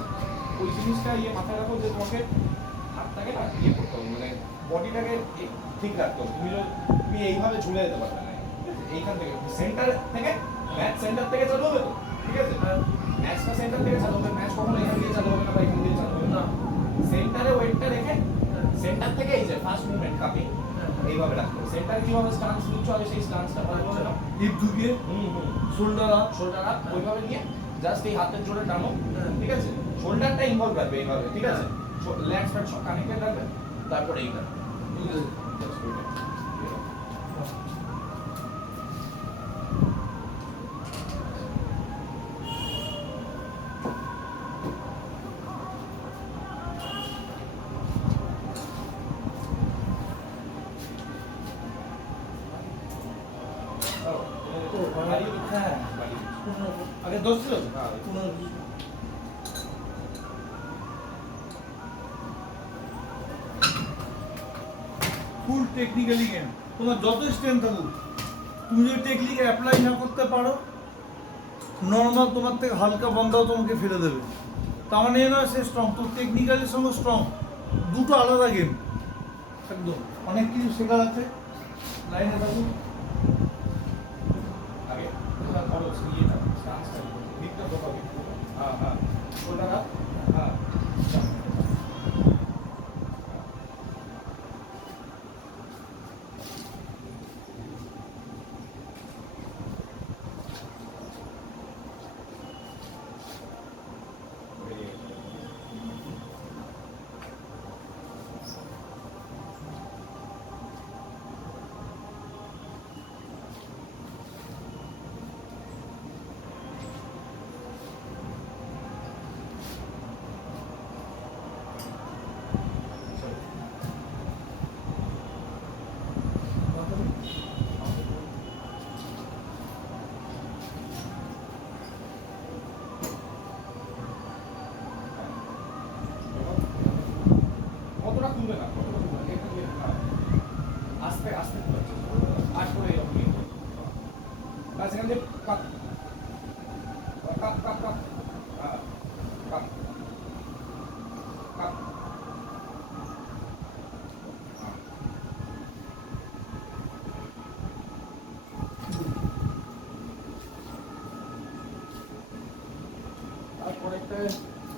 ওই জিনিসটা ইয়ে মাথায় রাখো যে তোমাকে হাতটাকে না ইয়ে করতে হবে, মানে বডিটাকে ঠিক রাখতে হবে। তুমি এইভাবে ঝুলে যেতে পারবে না, ঠিক আছে? এইখান থেকে সেন্টার থেকে ম্যাচ সেন্টার থেকে চালু হবে তো, ঠিক আছে? ম্যাচটা সেন্টার থেকে চালু হবে, ম্যাচ কখনো এখান দিয়ে চালু হবে না বা এখান দিয়ে চালু হবে না। সেন্টারে ওয়েটটা রেখে সেন্টার থেকে এই যে ফার্স্ট মুভমেন্ট কাপিং, এইভাবে রাখতে হবে সেন্টারে কিভাবে স্টান্স নিচ্ছ আগে সেই স্টান্সটা ভালোভাবে নাও হিপ ঢুকিয়ে হুম শোল্ডার আপ শোল্ডার আপ ওইভাবে নিয়ে জাস্ট এই হাতের জোরে টানো হ্যাঁ। ঠিক আছে শোল্ডারটা ইনভলভ রাখবে এইভাবে ঠিক আছে ল্যান্ড ফ্যাট সব কানেক্টেড রাখবে তারপরে এইটা Just ওইটা। হ্যাঁ আগে 10 ছিল হ্যাঁ। 15 ফুল টেকনিক্যালি গেম তোমার যত স্ট্রেন্থ থাকুক তুমি যদি টেকনিক অ্যাপ্লাই না করতে পারো নর্মাল তোমার থেকে হালকা বন্ধাও তোমাকে ফেলে দেবে তার মানে নয় সে স্ট্রং তো টেকনিক্যালের সঙ্গে স্ট্রং দুটো আলাদা গেম একদম অনেক কিছু শেখার আছে লাইনে থাকুক আগে ধরো ইয়েটা স্টান্সটা দিকটা ঢোকাবে হ্যাঁ শোল্ডার আপ হ্যাঁ কতটা খুলবে না কতটা খুলবে না একটু দিয়ে হ্যাঁ আস্তে আস্তে খুলছে আর করে এরকম নিয়ে আর সেখান থেকে কাপ কাপ কাপ কাপ হ্যাঁ কাপ কাপ তারপরে একটা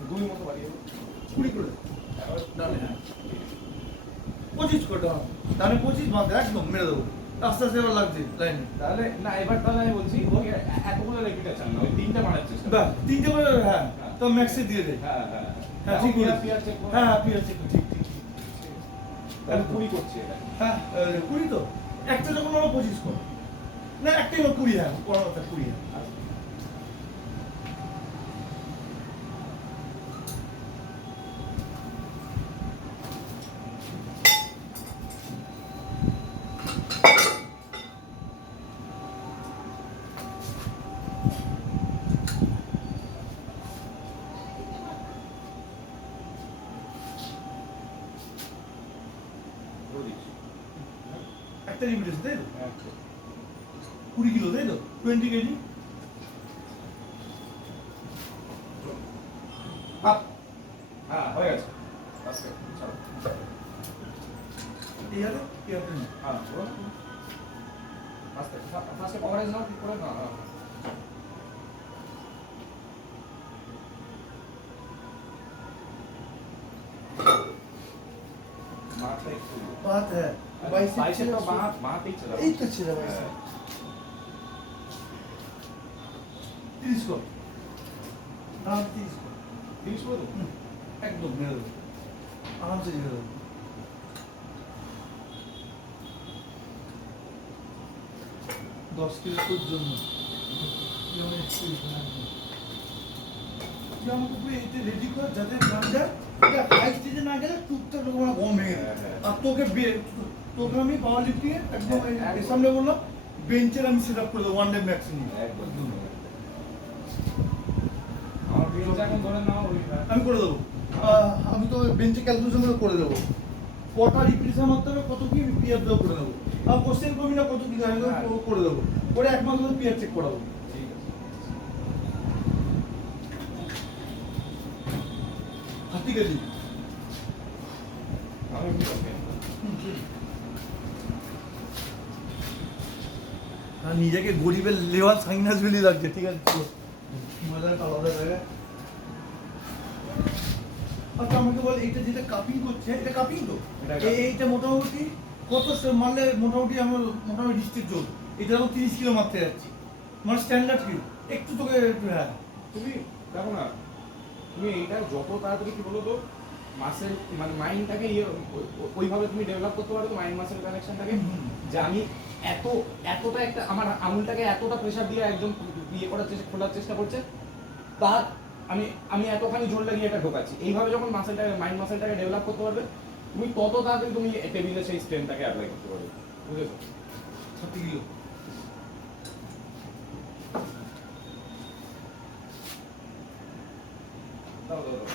দুই মতো বাড়িয়ে 20 করে ডানে হ্যাঁ 25 করে দাও তাহলে 25 বাদ একদম মেরে দেবো আস্তে আস্তে এবার লাগছে লাইনে তাহলে না এবার তাহলে আমি বলছি ওই এতগুলো রেপিটেশন না ওই তিনটা মারার চেষ্টা বাহ তিনটে করে হ্যাঁ তো ম্যাক্সে দিয়ে দে হ্যাঁ হ্যাঁ হ্যাঁ ঠিক পিয়ার বলেছিস। পিয়ার চেক হ্যাঁ হ্যাঁ পিয়ার চেক ঠিক ঠিক তাহলে 20 করছে এটা হ্যাঁ 20 তো একটা যখন আমরা 25 কর না একটাই 20 হ্যাঁ পড়াটা 20 হ্যাঁ করে দিচ্ছি একটা রিপিটেশন তাই তো হ্যাঁ 20 কিলো তাই তো 20 কেজি আপ হ্যাঁ হয়ে গেছে আস্তে চলো এই হাতে কি হাতে না হ্যাঁ পুরো আস্তে ফার্স্টে কভারেজ নাও ঠিক করে না হ্যাঁ মাথা একটু बात है বাইসে তো বাঁহাতেই ছিল এই তো ছিল বাইসে 30 কর না 30 কর 30 করে দেবো একদম মেরে দেবো আরামসে ছেড়ে দেবো 10 কিলো তোর জন্য যেমন তুই আমাকে পুরো এতে রেডি কর যাতে গানটা এটা হাই স্টেজে না গেলে টুকটাক তোমার গম ভেঙে হ্যাঁ, দেবে। হ্যাঁ। আর তোকে আমি পাওয়ার লিফটিংয়ে একদম এই একদম। সামনে বললাম বেঞ্চের আমি সেট আপ করে দেবো ওয়ান ডে ম্যাক্স নিয়ে একদম আমার বেঞ্চ এখন ধরে নাও ওই আমি করে দেবো আমি তো বেঞ্চে ক্যালকুলেশন করে দেবো কটা রিপিটেশন মারতে হবে কত কি পিয়ার দেবো করে দেবো আর কোশ্চেন করবি না কত কি করে দেবো করে একমাত্র পিয়ার চেক করাবো ঠিক আছে হাতি কেজি আমি কি করবে আর নিজেকে গরিবের লেওয়াল সাইনাস বেলি লাগছে ঠিক আছে তো মজার আলাদা জায়গায় আচ্ছা আমাকে বল এইটা যেটা কাপিং করছে এটা কাপিং তো এটা cupping। এইটা মোটামুটি কত মারলে মোটামুটি আমার মোটামুটি ডিস্ট্রিক্ট জোর এটা আমি 30 কিলো মারতে যাচ্ছি মানে স্ট্যান্ডার্ড কি একটু তোকে একটু হ্যাঁ তুমি দেখো না, তুমি এইটা যত তাড়াতাড়ি কি বলো তো মাসেল মানে মাইন্ডটাকে ওইভাবে তুমি ডেভেলপ করতে পারো তো মাইন্ড মাসেল কানেকশনটাকে, যে আমি এতটা একটা আমার আঙুলটাকে এতটা প্রেসার দিয়ে একদম ইয়ে করার চেষ্টা খোলার চেষ্টা করছে, তার আমি এতখানি জোর লাগিয়ে এটা ঢোকাচ্ছি। এইভাবে যখন মাসেলটাকে মাইন্ড মাসেলটাকে ডেভেলপ করতে পারবে, তুমি তত তাড়াতাড়ি তুমি টেবিলে সেই স্ট্রেনটাকে অ্যাপ্লাই করতে পারবে, বুঝেছো? 30 কিলো দাও দাও দাও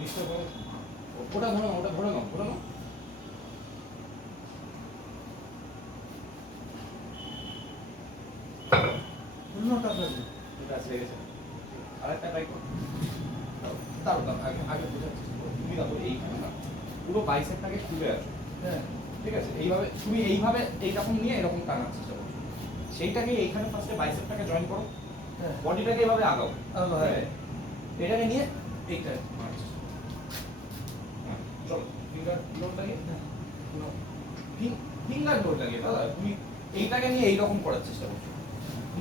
নিশ্চয় করো, ওটা ধরো না, ওটা ধরে নাও, ধরে নাও। অন্য কাজ আছে ঠিক আছে, লেগেছে। আরেকটা ট্রাই করো। দাও দাও আগে আগে বোঝার চেষ্টা করো। তুমি দেখো এইখানে না পুরো বাইসেপটাকে খুলে আসো, হ্যাঁ ঠিক আছে? এইভাবে তুমি এইভাবে এইরকম নিয়ে এরকম টানার চেষ্টা করো, সেইটাকে এইখানে ফার্স্টে বাইসেপটাকে জয়েন করো, হ্যাঁ বডিটাকে এভাবে আগাও, আগাও, হ্যাঁ। এটাকে নিয়ে এইটা মারো। হ্যাঁ, চলো ফিঙ্গার লোড লাগিয়ে ফিঙ্গার লোড লাগিয়ে দাদা তুমি এইটাকে নিয়ে এইরকম করার চেষ্টা করছো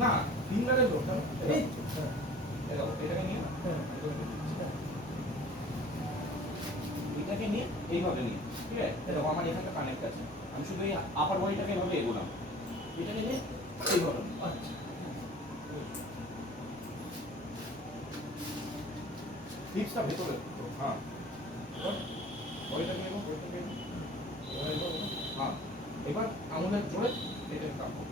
না, ফিঙ্গারের লোডটা এই এটাকে নিয়ে হ্যাঁ এটাকে নিয়ে এইভাবে নিয়ে, ঠিক আছে? এরকম আমার এখানটা কানেক্ট আছে, আমি শুধু এই আপার বডিটাকে এভাবে এগোলাম, এটাকে নিয়ে এইভাবে আচ্ছা হিপসটা ভেতরে, হ্যাঁ বডিটাকে এগো, বডিটাকে এগো, এভাবে এগো, হ্যাঁ এবার আঙুলের জোরে এটাকে কাম করো,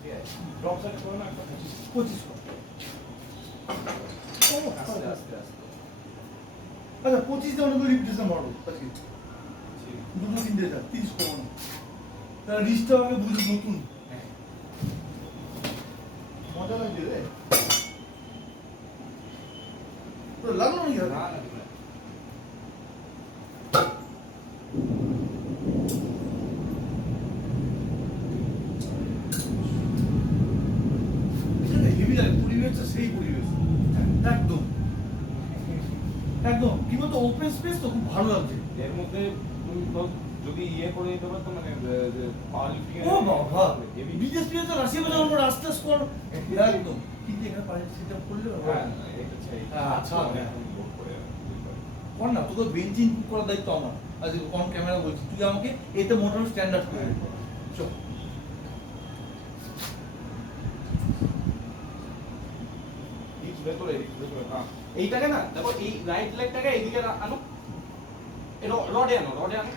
ঠিক আছে? ড্রপ সাইড করো না একটা 25 আস্তে আস্তে আস্তে, আচ্ছা 25 টা অনেক রিপিটেশন মারবো আজকে ঠিক দুটো তিনটে যা 30 করবো না তাহলে রিস্কটা হবে বুঝি নতুন হ্যাঁ মজা লাগছে রে তো লাগলো নাকি না হাতে? না না এখানে হেভি লাগে পরিবেশটা সেই পরিবেশ একদম একদম কি বলতো ওপেন স্পেস তো খুব ভালো লাগছে এর মধ্যে তুমি তো যদি ইয়ে করে দিতে পারতো মানে পাওয়ার লিফটিং ও বাবা বিদেশ থেকে তো রাশিয়া বাজার আমরা আস্তে স্কোর একদম কিন্তু এখানে পারে সেটা করলে হ্যাঁ এটা চাই আচ্ছা, অনেক হ্যাঁ। লোড করে কর না তোকে বেঞ্চ ইনপুট করার দায়িত্ব আমার আজ অন ক্যামেরা বলছি তুই আমাকে এতে মোটর স্ট্যান্ডার্ড করে দে। চল হিপস ভেতরে হ্যাঁ এইটাকে না দেখো এই রাইট লেগটাকে এইদিকে আনো, এই রডে আনো, রডে আনো,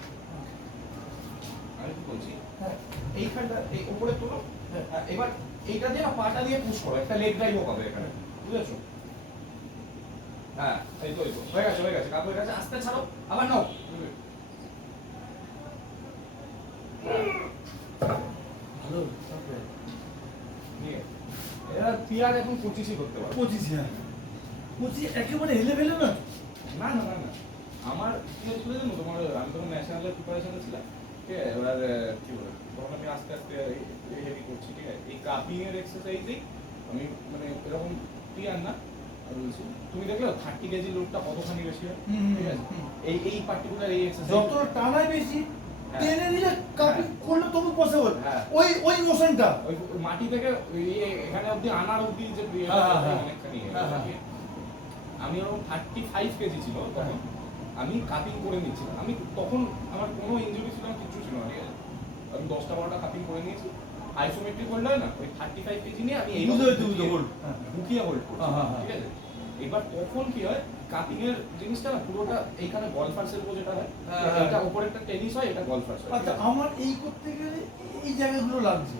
আমি কি বলছি হ্যাঁ এইখানটা এই উপরে তোলো, হ্যাঁ। হ্যাঁ, এবার এইটা দিয়ে না পাটা দিয়ে পুশ করো, একটা লেগ ড্রাইভও হবে এখানে, বুঝেছো? হ্যাঁ এই তো হয়ে গেছে কাপ হয়ে গেছে, আস্তে ছাড়ো আবার নাও, ভালো তারপরে ঠিক আছে? এরা পিয়ার এখন 25ই করতে পারো। 25 হ্যাঁ 25 একেবারে হেলে ফেলে না না না না না আমার কি হচ্ছিল জানো তোমার, আমি তখন ন্যাশনালের প্রিপারেশনে ছিলাম, ঠিক আছে? এবার কি বলে তখন আমি আস্তে আস্তে হেভি করছি, ঠিক আছে? এই কাপিং এর এক্সারসাইজেই আমি মানে এরকম ক্লিয়ার না আমি বলছি, তুমি দেখলে 30 কেজি লোডটা কতখানি বেশি হয়, ঠিক আছে? এই পার্টিকুলার এই এক্সারসাইজ যত টানাই বেশি হ্যাঁ। টেনে দিলে কাপি হ্যাঁ। করলে তবু পসিবল হ্যাঁ। ওই মোশনটা ওই মাটি থেকে এখানে অবধি আনার অবধি যে হ্যাঁ, হ্যাঁ, অনেকখানি হ্যাঁ, হ্যাঁ। আমি ওরকম 35 কেজি ছিল তখন, আমি কাটিং করে নিচ্ছিলাম, আমি তখন আমার কোনো ইনজুরি ছিল না, কিচ্ছু ছিল না, ঠিক আছে? আমি 10টা 12টা কাটিং করে নিয়েছি, আইসোমেট্রিক হোল্ড হয় না ওই 35 কেজি নিয়ে আমি বুঝতে পেরেছি, বুঝতে hold, হ্যাঁ। ঢুকিয়ে হোল্ড করছি, হ্যাঁ, হ্যাঁ, ঠিক আছে? এবার তখন কি হয় কাটিং এর জিনিসটা না পুরোটা এইখানে গলফার্সের উপর যেটা হয়, হ্যাঁ, হ্যাঁ। এটা উপরে একটা টেনিস হয়, এটা গলফার্স হয়, আচ্ছা আমার এই করতে গেলে এই জায়গাগুলো লাগছে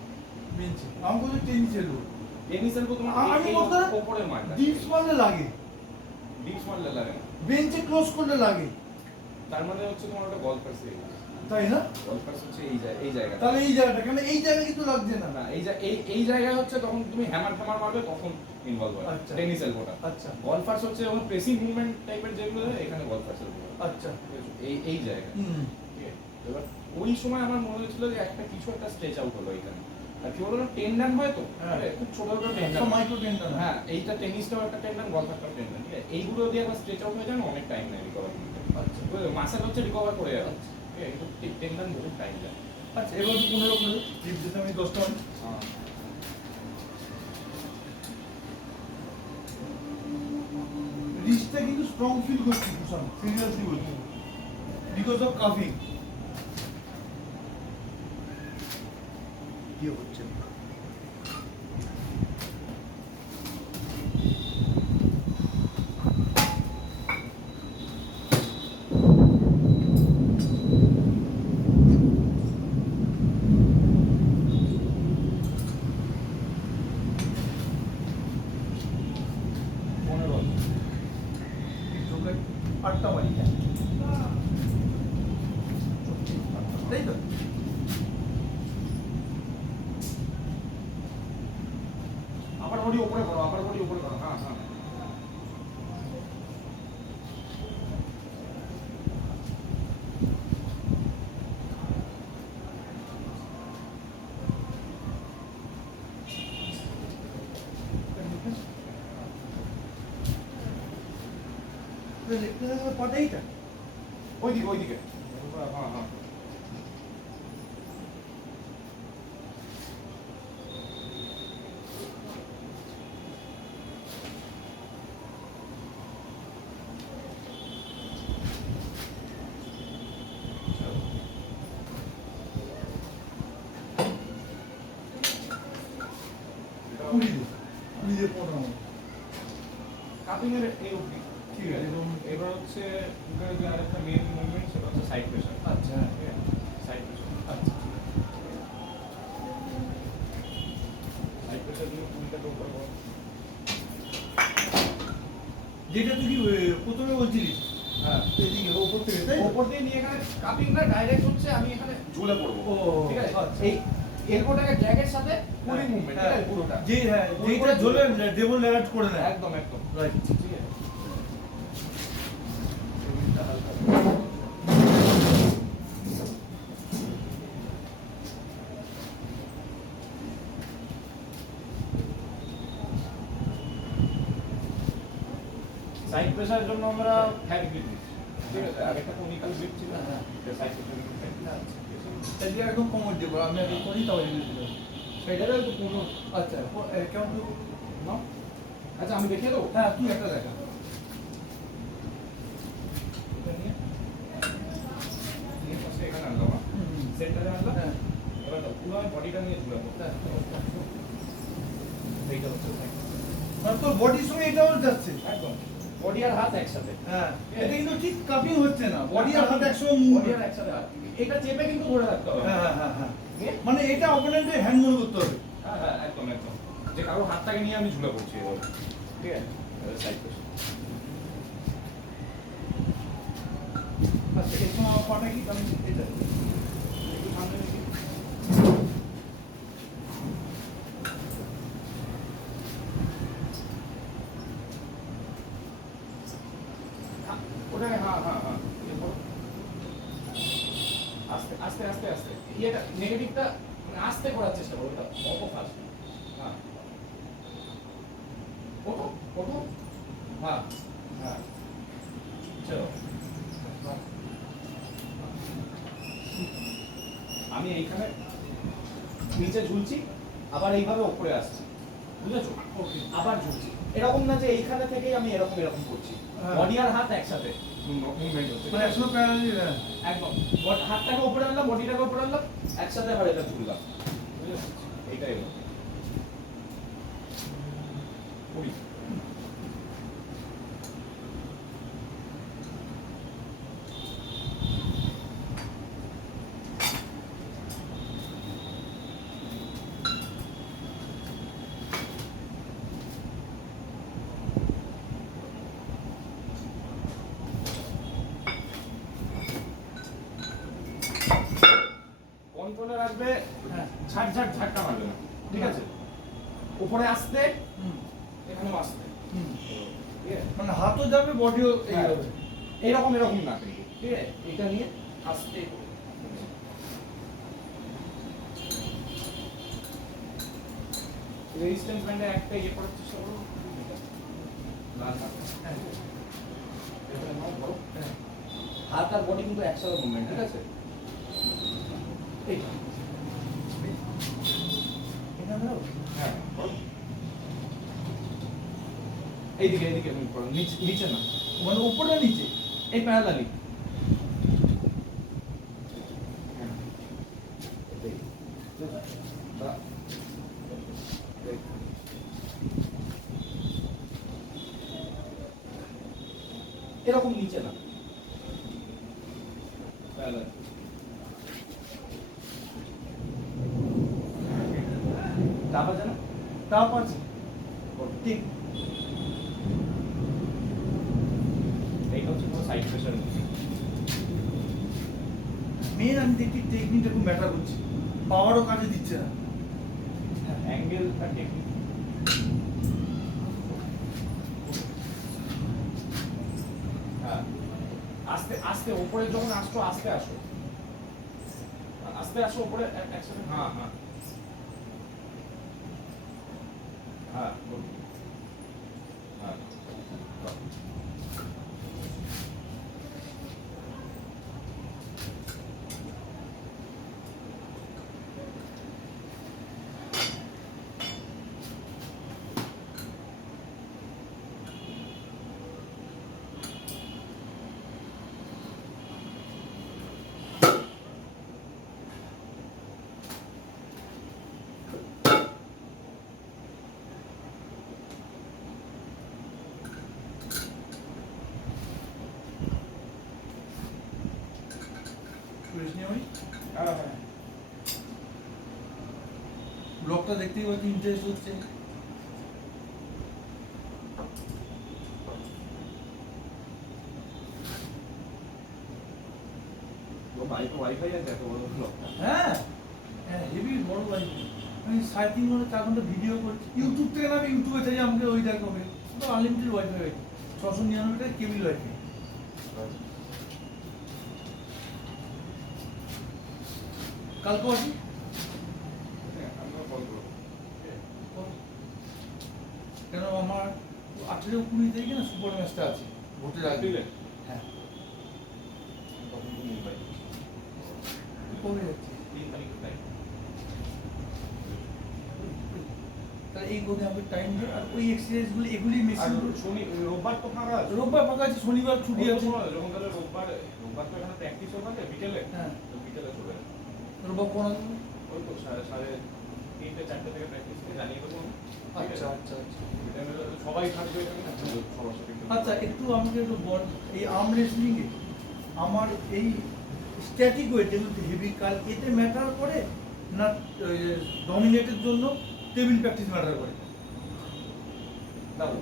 বেঞ্চে আমি বলছি টেনিসের লোক টেনিসের উপর তোমার আমি এই বলতে উপরের মারটা ডিপস মারলে লাগে ডিপস মারলে লাগে না, বেঞ্চে ক্লোজ করলে লাগে তার মানে হচ্ছে তোমার ওটা গলফার্স হয়ে গেছে, তাই না গলফার্স হচ্ছে এই জায়গা তাহলে এই জায়গাটা কেন এই জায়গা কিন্তু লাগছে না না এই জায়গায় হচ্ছে তখন তুমি হ্যামার মারবে তখন ইনভলভ হয় আচ্ছা। টেনিস এলবোটা, আচ্ছা গলফার্স হচ্ছে যখন প্রেসিং মুভমেন্ট টাইপের যেগুলো হয় এখানে গলফার্স এলবো, আচ্ছা এই জায়গা, হুম ঠিক আছে? এবার ওই সময় আমার মনে হচ্ছিল যে একটা কিছু একটা স্ট্রেচ আউট হলো এখানে, আর কি বলতো টেন্ডন হয় তো হ্যাঁ। খুব ছোট ছোট টেন্ডন সব মাইক্রো টেন্ডন। হ্যাঁ এইটা টেনিসটাও একটা টেন্ডন গলফ একটা টেন্ডন ঠিক আছে এইগুলো দিয়ে একবার স্ট্রেচ আউট হয়ে যায় না অনেক টাইম নেয় রিকভার করতে আচ্ছা মাসেল হচ্ছে রিকভার করে যাবে ঠিক আছে কিন্তু টেন্ডন বহুত টাইম যায় আচ্ছা, এবার তো 15 করে লিপ দিতে আমি 10টা মানে রিস্টটা কিন্তু স্ট্রং ফিল করছি কুশন, সিরিয়াসলি বলছি, বিকজ অফ কাফিং। কি হচ্ছে ঢোকে 8টা বাড়ি, তাই তো? আবার বডি উপরে করো আবার বডি উপরে করো হ্যাঁ হ্যাঁ পাটাইটা ওইদিকে ওইদিকে হ্যাঁ হ্যাঁ কুড়ি দিয়ে 15। কাপিং এর এই অবধি ঠিক আছে এবার হচ্ছে এবারে যে আরেকটা মেইন মুভমেন্ট সেটা হচ্ছে সাইড প্রেসার আচ্ছা ঠিক আছে সাইড প্রেসার আচ্ছা, সাইড প্রেসার দিয়ে পুলটাকে উপরে করো যেটা তুই প্রথমে বলছিলিস হ্যাঁ এদিকে ওপর থেকে, তাই তো? ওপর দিয়ে নিয়ে এখানে কাপিংটা ডাইরেক্ট হচ্ছে আমি এখানে ঝুলে পড়বো ও, ঠিক আছে আচ্ছা। এই এলবোটাকে জ্যাকের সাথে পুলিং মুভমেন্ট ঠিক আছে পুরোটা যে হ্যাঁ পুরো যেটা করে ঝোলে ডেবল লেগাট করে নেয়। একদম একদম রাইট। ঠিক আছে সাইড প্রেসারের জন্য আমরা হ্যান্ড গ্রিপ দিচ্ছি ঠিক আছে আর একটা কনিক্যাল গ্রিপ ছিল সাইড প্রেসার তাহলে একদম কমন দেবো, আমি আগে করি তাহলে সেটারও একটু পুরো আচ্ছা কেমন দেবো? না আচ্ছা আমি দেখিয়ে দেবো হ্যাঁ তুই একটা দেখা। এটা নিয়ে নিয়ে ফার্স্টে এখানে আনলাম সেন্টারে আনলাম হ্যাঁ এবার দাও পুরো আমি বডিটা নিয়ে ঝুলাবো এইটা হচ্ছে মানে তোর বডির সঙ্গে এটাও যাচ্ছে। একদম বডি আর হাত একসাথে হ্যাঁ এটা কিন্তু ঠিক কাপিং হচ্ছে না, বডি আর হাত একসঙ্গে মুভ। বডি আর একসাথে হাত এটা চেপে কিন্তু ধরে রাখতে হবে হ্যাঁ হ্যাঁ হ্যাঁ হ্যাঁ, ঠিক মানে এটা অপোনেন্টের হ্যান্ড মনে করতে হবে। হ্যাঁ হ্যাঁ একদম একদম যে কারো হাতটাকে নিয়ে আমি ঝুলে পড়ছি এবার ঠিক আছে সাইড আচ্ছা এর সময় আমার পাটা কি আমি এটা একটু সামনে দেখি ওটাকে হ্যাঁ হ্যাঁ হ্যাঁ ইয়ে করো। আস্তে আস্তে আস্তে আস্তে ইয়েটা নেগেটিভটা মানে আস্তে করার চেষ্টা করো ওটা অত ফাস্ট হ্যাঁ ওঠো ওঠো হ্যাঁ হ্যাঁ চলো আমি এইখানে নিচে ঝুলছি আবার এইভাবে উপরে আসছি বুঝেছো ওকে আবার ঝুলছি এরকম না যে এইখানে থেকেই আমি এরকম এরকম করছি হ্যাঁ। বডি আর হাত একসাথে মুভমেন্ট হচ্ছে মানে একশো প্যারালাল। একদম হাতটাকে উপরে আনলাম বডিটাকে উপরে আনলাম একসাথে আবার এটা ঝুললাম বুঝেছো এইটাই হলো কুড়ি কন্ট্রোলে রাখবে হ্যাঁ ঝাট ঝাট ঝাটকা মারবে না ঠিক আছে উপরে আসতে হুম এখানেও আসতে হুম, ঠিক আছে মানে হাতও যাবে বডিও এই হ্যাঁ। যাবে। এরকম এরকম না কিন্তু ঠিক আছে এটা নিয়ে আসতে রেজিস্ট্যান্স ব্যান্ডে একটা ইয়ে করার চেষ্টা করো। লাল হ্যাঁ এটা নাও ধরো হ্যাঁ হাত আর বডি কিন্তু একসাথে মুভমেন্ট, ঠিক আছে? এই এটা দাও। হ্যাঁ করো। এইদিকে এইদিকে মুভ করো, নিচে নিচে না, মানে উপরে নিচে। এই প্যারালালি। এরকম নিচে না, প্যারালালি। চাপ আছে না? তাপ আছে। করো। ঠিক। এইটা হচ্ছে তোমার সাইড প্রেসার। মেন আমি দেখি টেকনিকটা খুব ম্যাটার করছে, পাওয়ারও কাজে দিচ্ছে না। অ্যাঙ্গেল আর টেকনিক। হ্যাঁ আস্তে আস্তে উপরে যখন আসছো আস্তে আসো, আস্তে আসো উপরে একসাথে। হ্যাঁ হ্যাঁ হ্যাঁ good. হ্যাঁ হ্যাঁ হ্যাঁ ব্লগটা দেখতেই পাচ্ছি, ইন্টারেস্ট হচ্ছে। ওয়াইফাই আছে এত বড় ব্লকটা। হ্যাঁ হ্যাঁ হেভি বড় লাইফ। আমি 3.5 ঘন্টা 4 ঘন্টা ভিডিও করছি ইউটিউব থেকে, না আমি ইউটিউবে থেকে আমাকে ওই দেখা হবে তো আনলিমিটেড ওয়াইফাই হয়েছে 699 টাকা কেবল ওয়াইফাই। কালকে আসি। আমরা কল করব। কেন আমার 18-20 তারিখে না সুপার ম্যাচটা আছে ভোটের আগে। বুঝলে? হ্যাঁ তখন তো মুম্বাই কমে যাচ্ছে। 3 তারিখে ফ্লাইট। তাহলে এই কোণে আমাকে টাইম দিয়ে আর ওই এক্সারসাইজগুলো এগুলি আর মেশিন। শনি রোববার তো ফাঁকা আছে। রোববার ফাঁকা আছে, শনিবার ছুটি আছে। যখন তাহলে রোববার তো এখানে প্র্যাকটিস হবে বিকেলে। হ্যাঁ তো বিকেলে চলে যাবে। রোববার কোন আছে? ওই তো 3:30-4 থেকে প্র্যাকটিস করে জানিয়ে দেবো আমি। আচ্ছা আচ্ছা আচ্ছা সবাই থাকবে এখানে, সবার সাথে একটু। আচ্ছা একটু আমাকে একটু বল, এই আর্ম রেসলিং এ আমার এই স্ট্যাটিক ওয়েট যেগুলো হেভি কাল এতে ম্যাটার করে না ডমিনেটের জন্য টেবিল প্র্যাকটিস ম্যাটার করে? দাও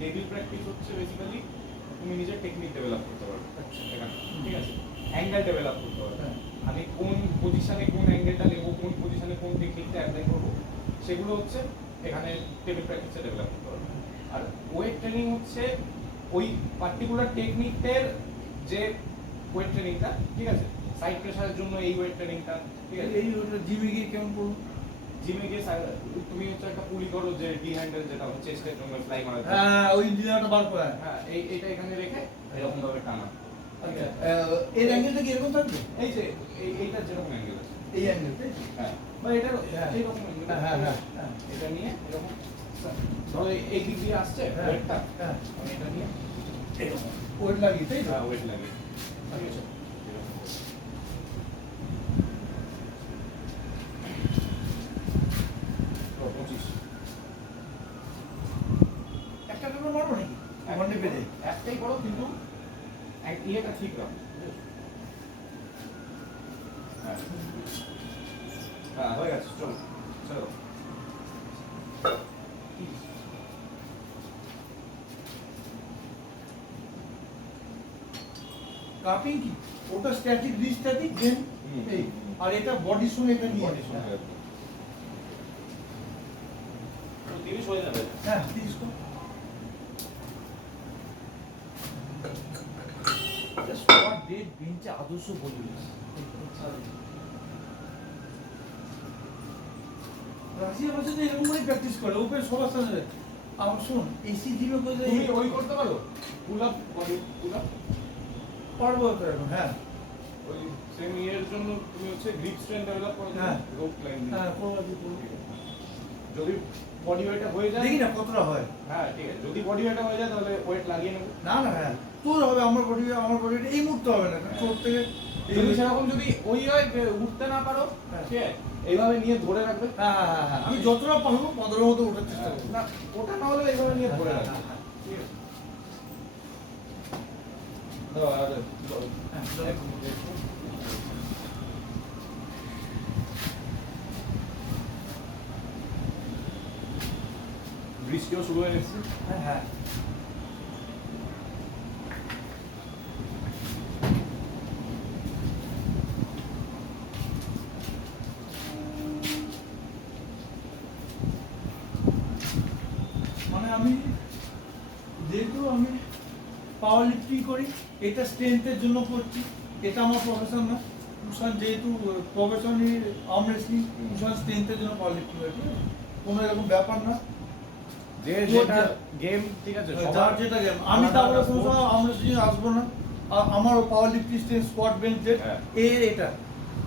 টেবিল প্র্যাকটিস হচ্ছে বেসিক্যালি তুমি নিজের টেকনিক ডেভেলপ করতে পারবে এখানে, ঠিক আছে? অ্যাঙ্গেল ডেভেলপ করতে পারবে। হ্যাঁ। আমি কোন পজিশনে কোন অ্যাঙ্গেলটা নেব, কোন পজিশনে কোন টেকনিকটা অ্যাপ্লাই করবো, সেগুলো হচ্ছে এখানে টেবিল প্র্যাকটিসে ডেভেলপ করতে পারবে। আর ওয়েট ট্রেনিং হচ্ছে ওই পার্টিকুলার টেকনিকের যে ওয়েট ট্রেনিংটা, ঠিক আছে? সাইড প্রেসারের জন্য এই ওয়েট ট্রেনিংটা, ঠিক আছে? এই জিমে গিয়ে কেমন করবো? জিমে গিয়ে তুমি হচ্ছে একটা পুলি করো, যে ডি হ্যান্ডেল যেটা হচ্ছে চেস্টের জন্য ফ্লাই মারা যায়। হ্যাঁ ওই ইঞ্জিনিয়ারটা বার করে। হ্যাঁ এইটা এখানে রেখে এরকম ভাবে টানা। আচ্ছা এর অ্যাঙ্গেলটা কি এরকম থাকবে? এই যে এইটা যেরকম অ্যাঙ্গেল আছে, এই অ্যাঙ্গেলটা? হ্যাঁ, বা এটা হ্যাঁ। এইরকম অ্যাঙ্গেল। হ্যাঁ হ্যাঁ হ্যাঁ এটা নিয়ে এরকম ধরো এই দিক দিয়ে আসছে হ্যাঁ, ওয়েটটা, হ্যাঁ। আমি এটা নিয়ে এরকম ওয়েট লাগিয়ে, তাই তো? ওয়েট লাগে, ঠিক আছে? তো 25 একটা করে মারবো নাকি ওয়ান ডে পেতে? একটাই করো, কিন্তু ইয়েটা ঠিক রাখো। হ্যাঁ হ্যাঁ হয়ে গেছে, চলো চলো। কাপিং কি ওটা স্ট্যাটিক রিস্ট্যাটিক দেন এই, আর এটা বডির সঙ্গে এটা নিয়ে বডি সঙ্গে একদম। তো 30 হয়ে যাবে। হ্যাঁ 30 কর। স্কোয়াট ডেড বেঞ্চে আদর্শ বলি রাশিয়া ভাষা তো এরকম করেই প্র্যাকটিস করে ওপেন সবার সাথে। আমার শোন এসি জিমে করে তুমি ওই করতে পারো pull up body pull up পারবো তো এখন, হ্যাঁ ওই সেম ইয়ের জন্য তুমি হচ্ছে গ্রিপ স্ট্রেন্থ ডেভেলপ করো হ্যাঁ। রোপ ক্লাইম্বিং হ্যাঁ করবো। যদি বডি ওয়েটটা হয়ে যায় দেখি না কতটা হয়। হ্যাঁ ঠিক আছে যদি বডি ওয়েটটা হয়ে যায় তাহলে ওয়েট লাগিয়ে নেবো না না হ্যাঁ তোর হবে, আমার বডি এই মুহূর্তে হবে না, তোর থেকে যদি সেরকম যদি ওই হয় যে উঠতে না পারো হ্যাঁ। ঠিক আছে এইভাবে নিয়ে ধরে রাখবে হ্যাঁ হ্যাঁ হ্যাঁ হ্যাঁ, আমি যতটা পারবো পনেরো মতো ওঠার চেষ্টা করবো। না ওটা না হলে এইভাবে নিয়ে ধরে হ্যাঁ, রাখবে হ্যাঁ, ঠিক আছে দাও আর হ্যাঁ, বৃষ্টিও শুরু হয়ে গেছে হ্যাঁ হ্যাঁ মানে আমি যেহেতু আমি পাওয়ার লিফটিং করি, এটা স্ট্রেংথের জন্য করছি, এটা আমার প্রফেশন না। কুষাণ যেহেতু প্রফেশনই আর্ম রেসলিং, কুষাণ স্ট্রেংথের জন্য পাওয়ার লিফটিং করে, ঠিক আছে? কোনো এরকম ব্যাপার না। যে যেটা গেম ঠিক আছে যার যেটা গেম, আমি তারপরে কোনো সময় আর্ম রেসলিং আসবো না। আর আমার পাওয়ার লিফটিং স্ট্রেংথ স্কোয়াট বেঞ্চ হ্যাঁ। এটা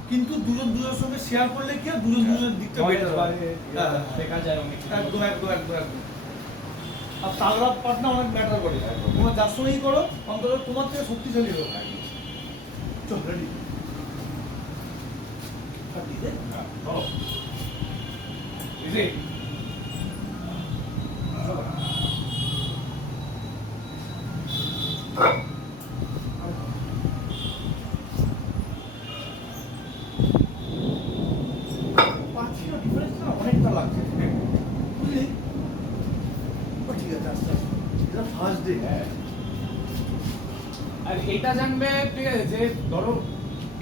কিন্তু দুজন দুজনের সঙ্গে শেয়ার করলে কি হয়, দুজন দুজনের দিকটা বেটার হয়। হ্যাঁ, শেখা যায় অনেক একদম একদম একদম একদম। আর তাগড়া পার্টনার অনেক ম্যাটার করে। একদম। তোমরা যার সঙ্গেই করো অন্তত তোমার থেকে শক্তিশালী হোক। চল রেডি। হ্যাঁ চলো ইজি পাচ্ছি না, ডিফারেন্সটা অনেকটা লাগছে, বুঝলি? ও ঠিক আছে, আস্তে আস্তে। এটা ফার্স্ট ডে। হ্যাঁ আর এইটা জানবে ঠিক আছে যে ধরো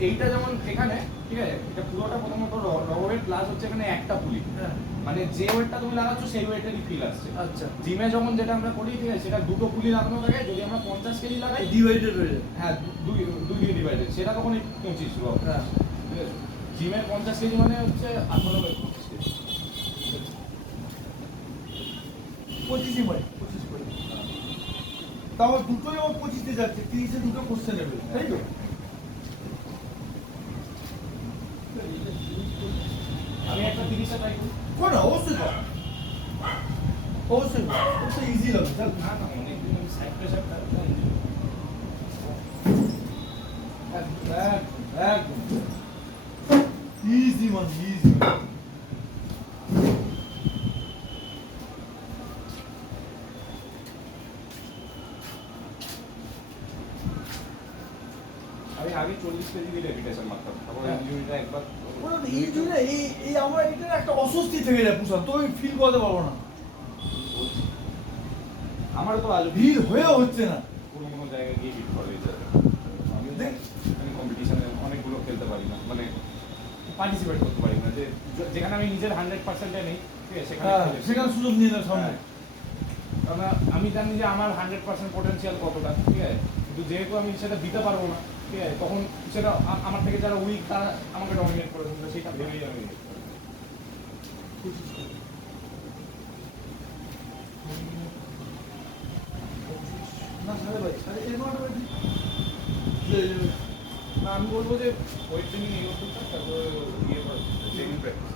এইটা যেমন এখানে ঠিক আছে এটা পুরোটা প্রথমত রবারের প্লাস হচ্ছে এখানে একটা পুলি হ্যাঁ মানে যে ওয়েটটা তুমি লাগাচ্ছ সেই ওয়েটেরই ফিল আসছে আচ্ছা, জিমে যখন যেটা আমরা করি ঠিক আছে সেটা দুটো পুলি লাগানো থাকে যদি আমরা 50 কেজি লাগাই ডিভাইডেড হয়ে যায়। হ্যাঁ দুই দুই দিয়ে ডিভাইডেড সেটা তখন 25 রব হ্যাঁ ঠিক আছে জিমের 50 কেজি মানে হচ্ছে 18 বাই 25 কেজি 25ই মারি, 25 করে। তাও দুটোই আমার 25 যাচ্ছে, 30-এ দুটো কোশ্চেন নেবে, তাই তো? আমি একটা 30 ট্রাই করি কর না, অবশ্যই কর। অবশ্যই কর, অবশ্যই ইজি হবে, চল। না না অনেকদিন আমি সাইড প্রেসারটা একদম ইজি মান, ইজি। আমি আগে 40 কেজি দিয়ে রেপিটেশন মারতাম তারপর হ্যাঁ। ইঞ্জুরিটা একবার এই জন্য এই আমার এটা একটা অস্বস্তি থেকে যায় পুষা, তো আমি ফিল করতে পারবো না, আমারও তো আজ ভিড় হয়েও হচ্ছে না। কোনো কোনো জায়গায় গিয়ে হিট করে দিতে হবে আমি দেখ। আমি কম্পিটিশনে অনেকগুলো খেলতে পারি না মানে পার্টিসিপেট করতে পারি না যে যেখানে আমি নিজের 100%-এ নেই ঠিক আছে সেখানে হ্যাঁ, খেলেছি। সেখানে সুযোগ নিয়ে নেওয়ার সামনে। হ্যাঁ। কারণ আমি জানি যে আমার 100% পোটেনশিয়াল কতটা ঠিক আছে কিন্তু যেহেতু আমি সেটা দিতে পারবো না ঠিক আছে তখন সেটা আমার থেকে যারা উইক তারা আমাকে ডমিনেট করে দিল সেটা ভেবেই আমি না সাড়ে ভাই, সাড়ে এই নটা বাজে। না আমি বলবো যে ওয়েট ট্রেনিং এই ওষুধটা তারপরে ইয়ে ট্রেনিং প্র্যাকটিস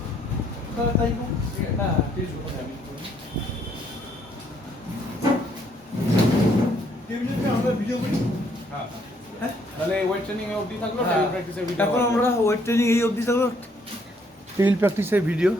তাহলে তাই কর। হ্যাঁ, ঠিক আছে। আমি করি। টেবিলে আমরা ভিডিও করি। হ্যাঁ হ্যাঁ, তাহলে ওয়েট ট্রেনিং এ অবধি থাকলো হ্যাঁ। ট্রেনিং প্র্যাকটিসের ভিডিও এখন আমরা ওয়েট ট্রেনিং এই অবধি থাকলো, টেবিল প্র্যাকটিসের ভিডিও।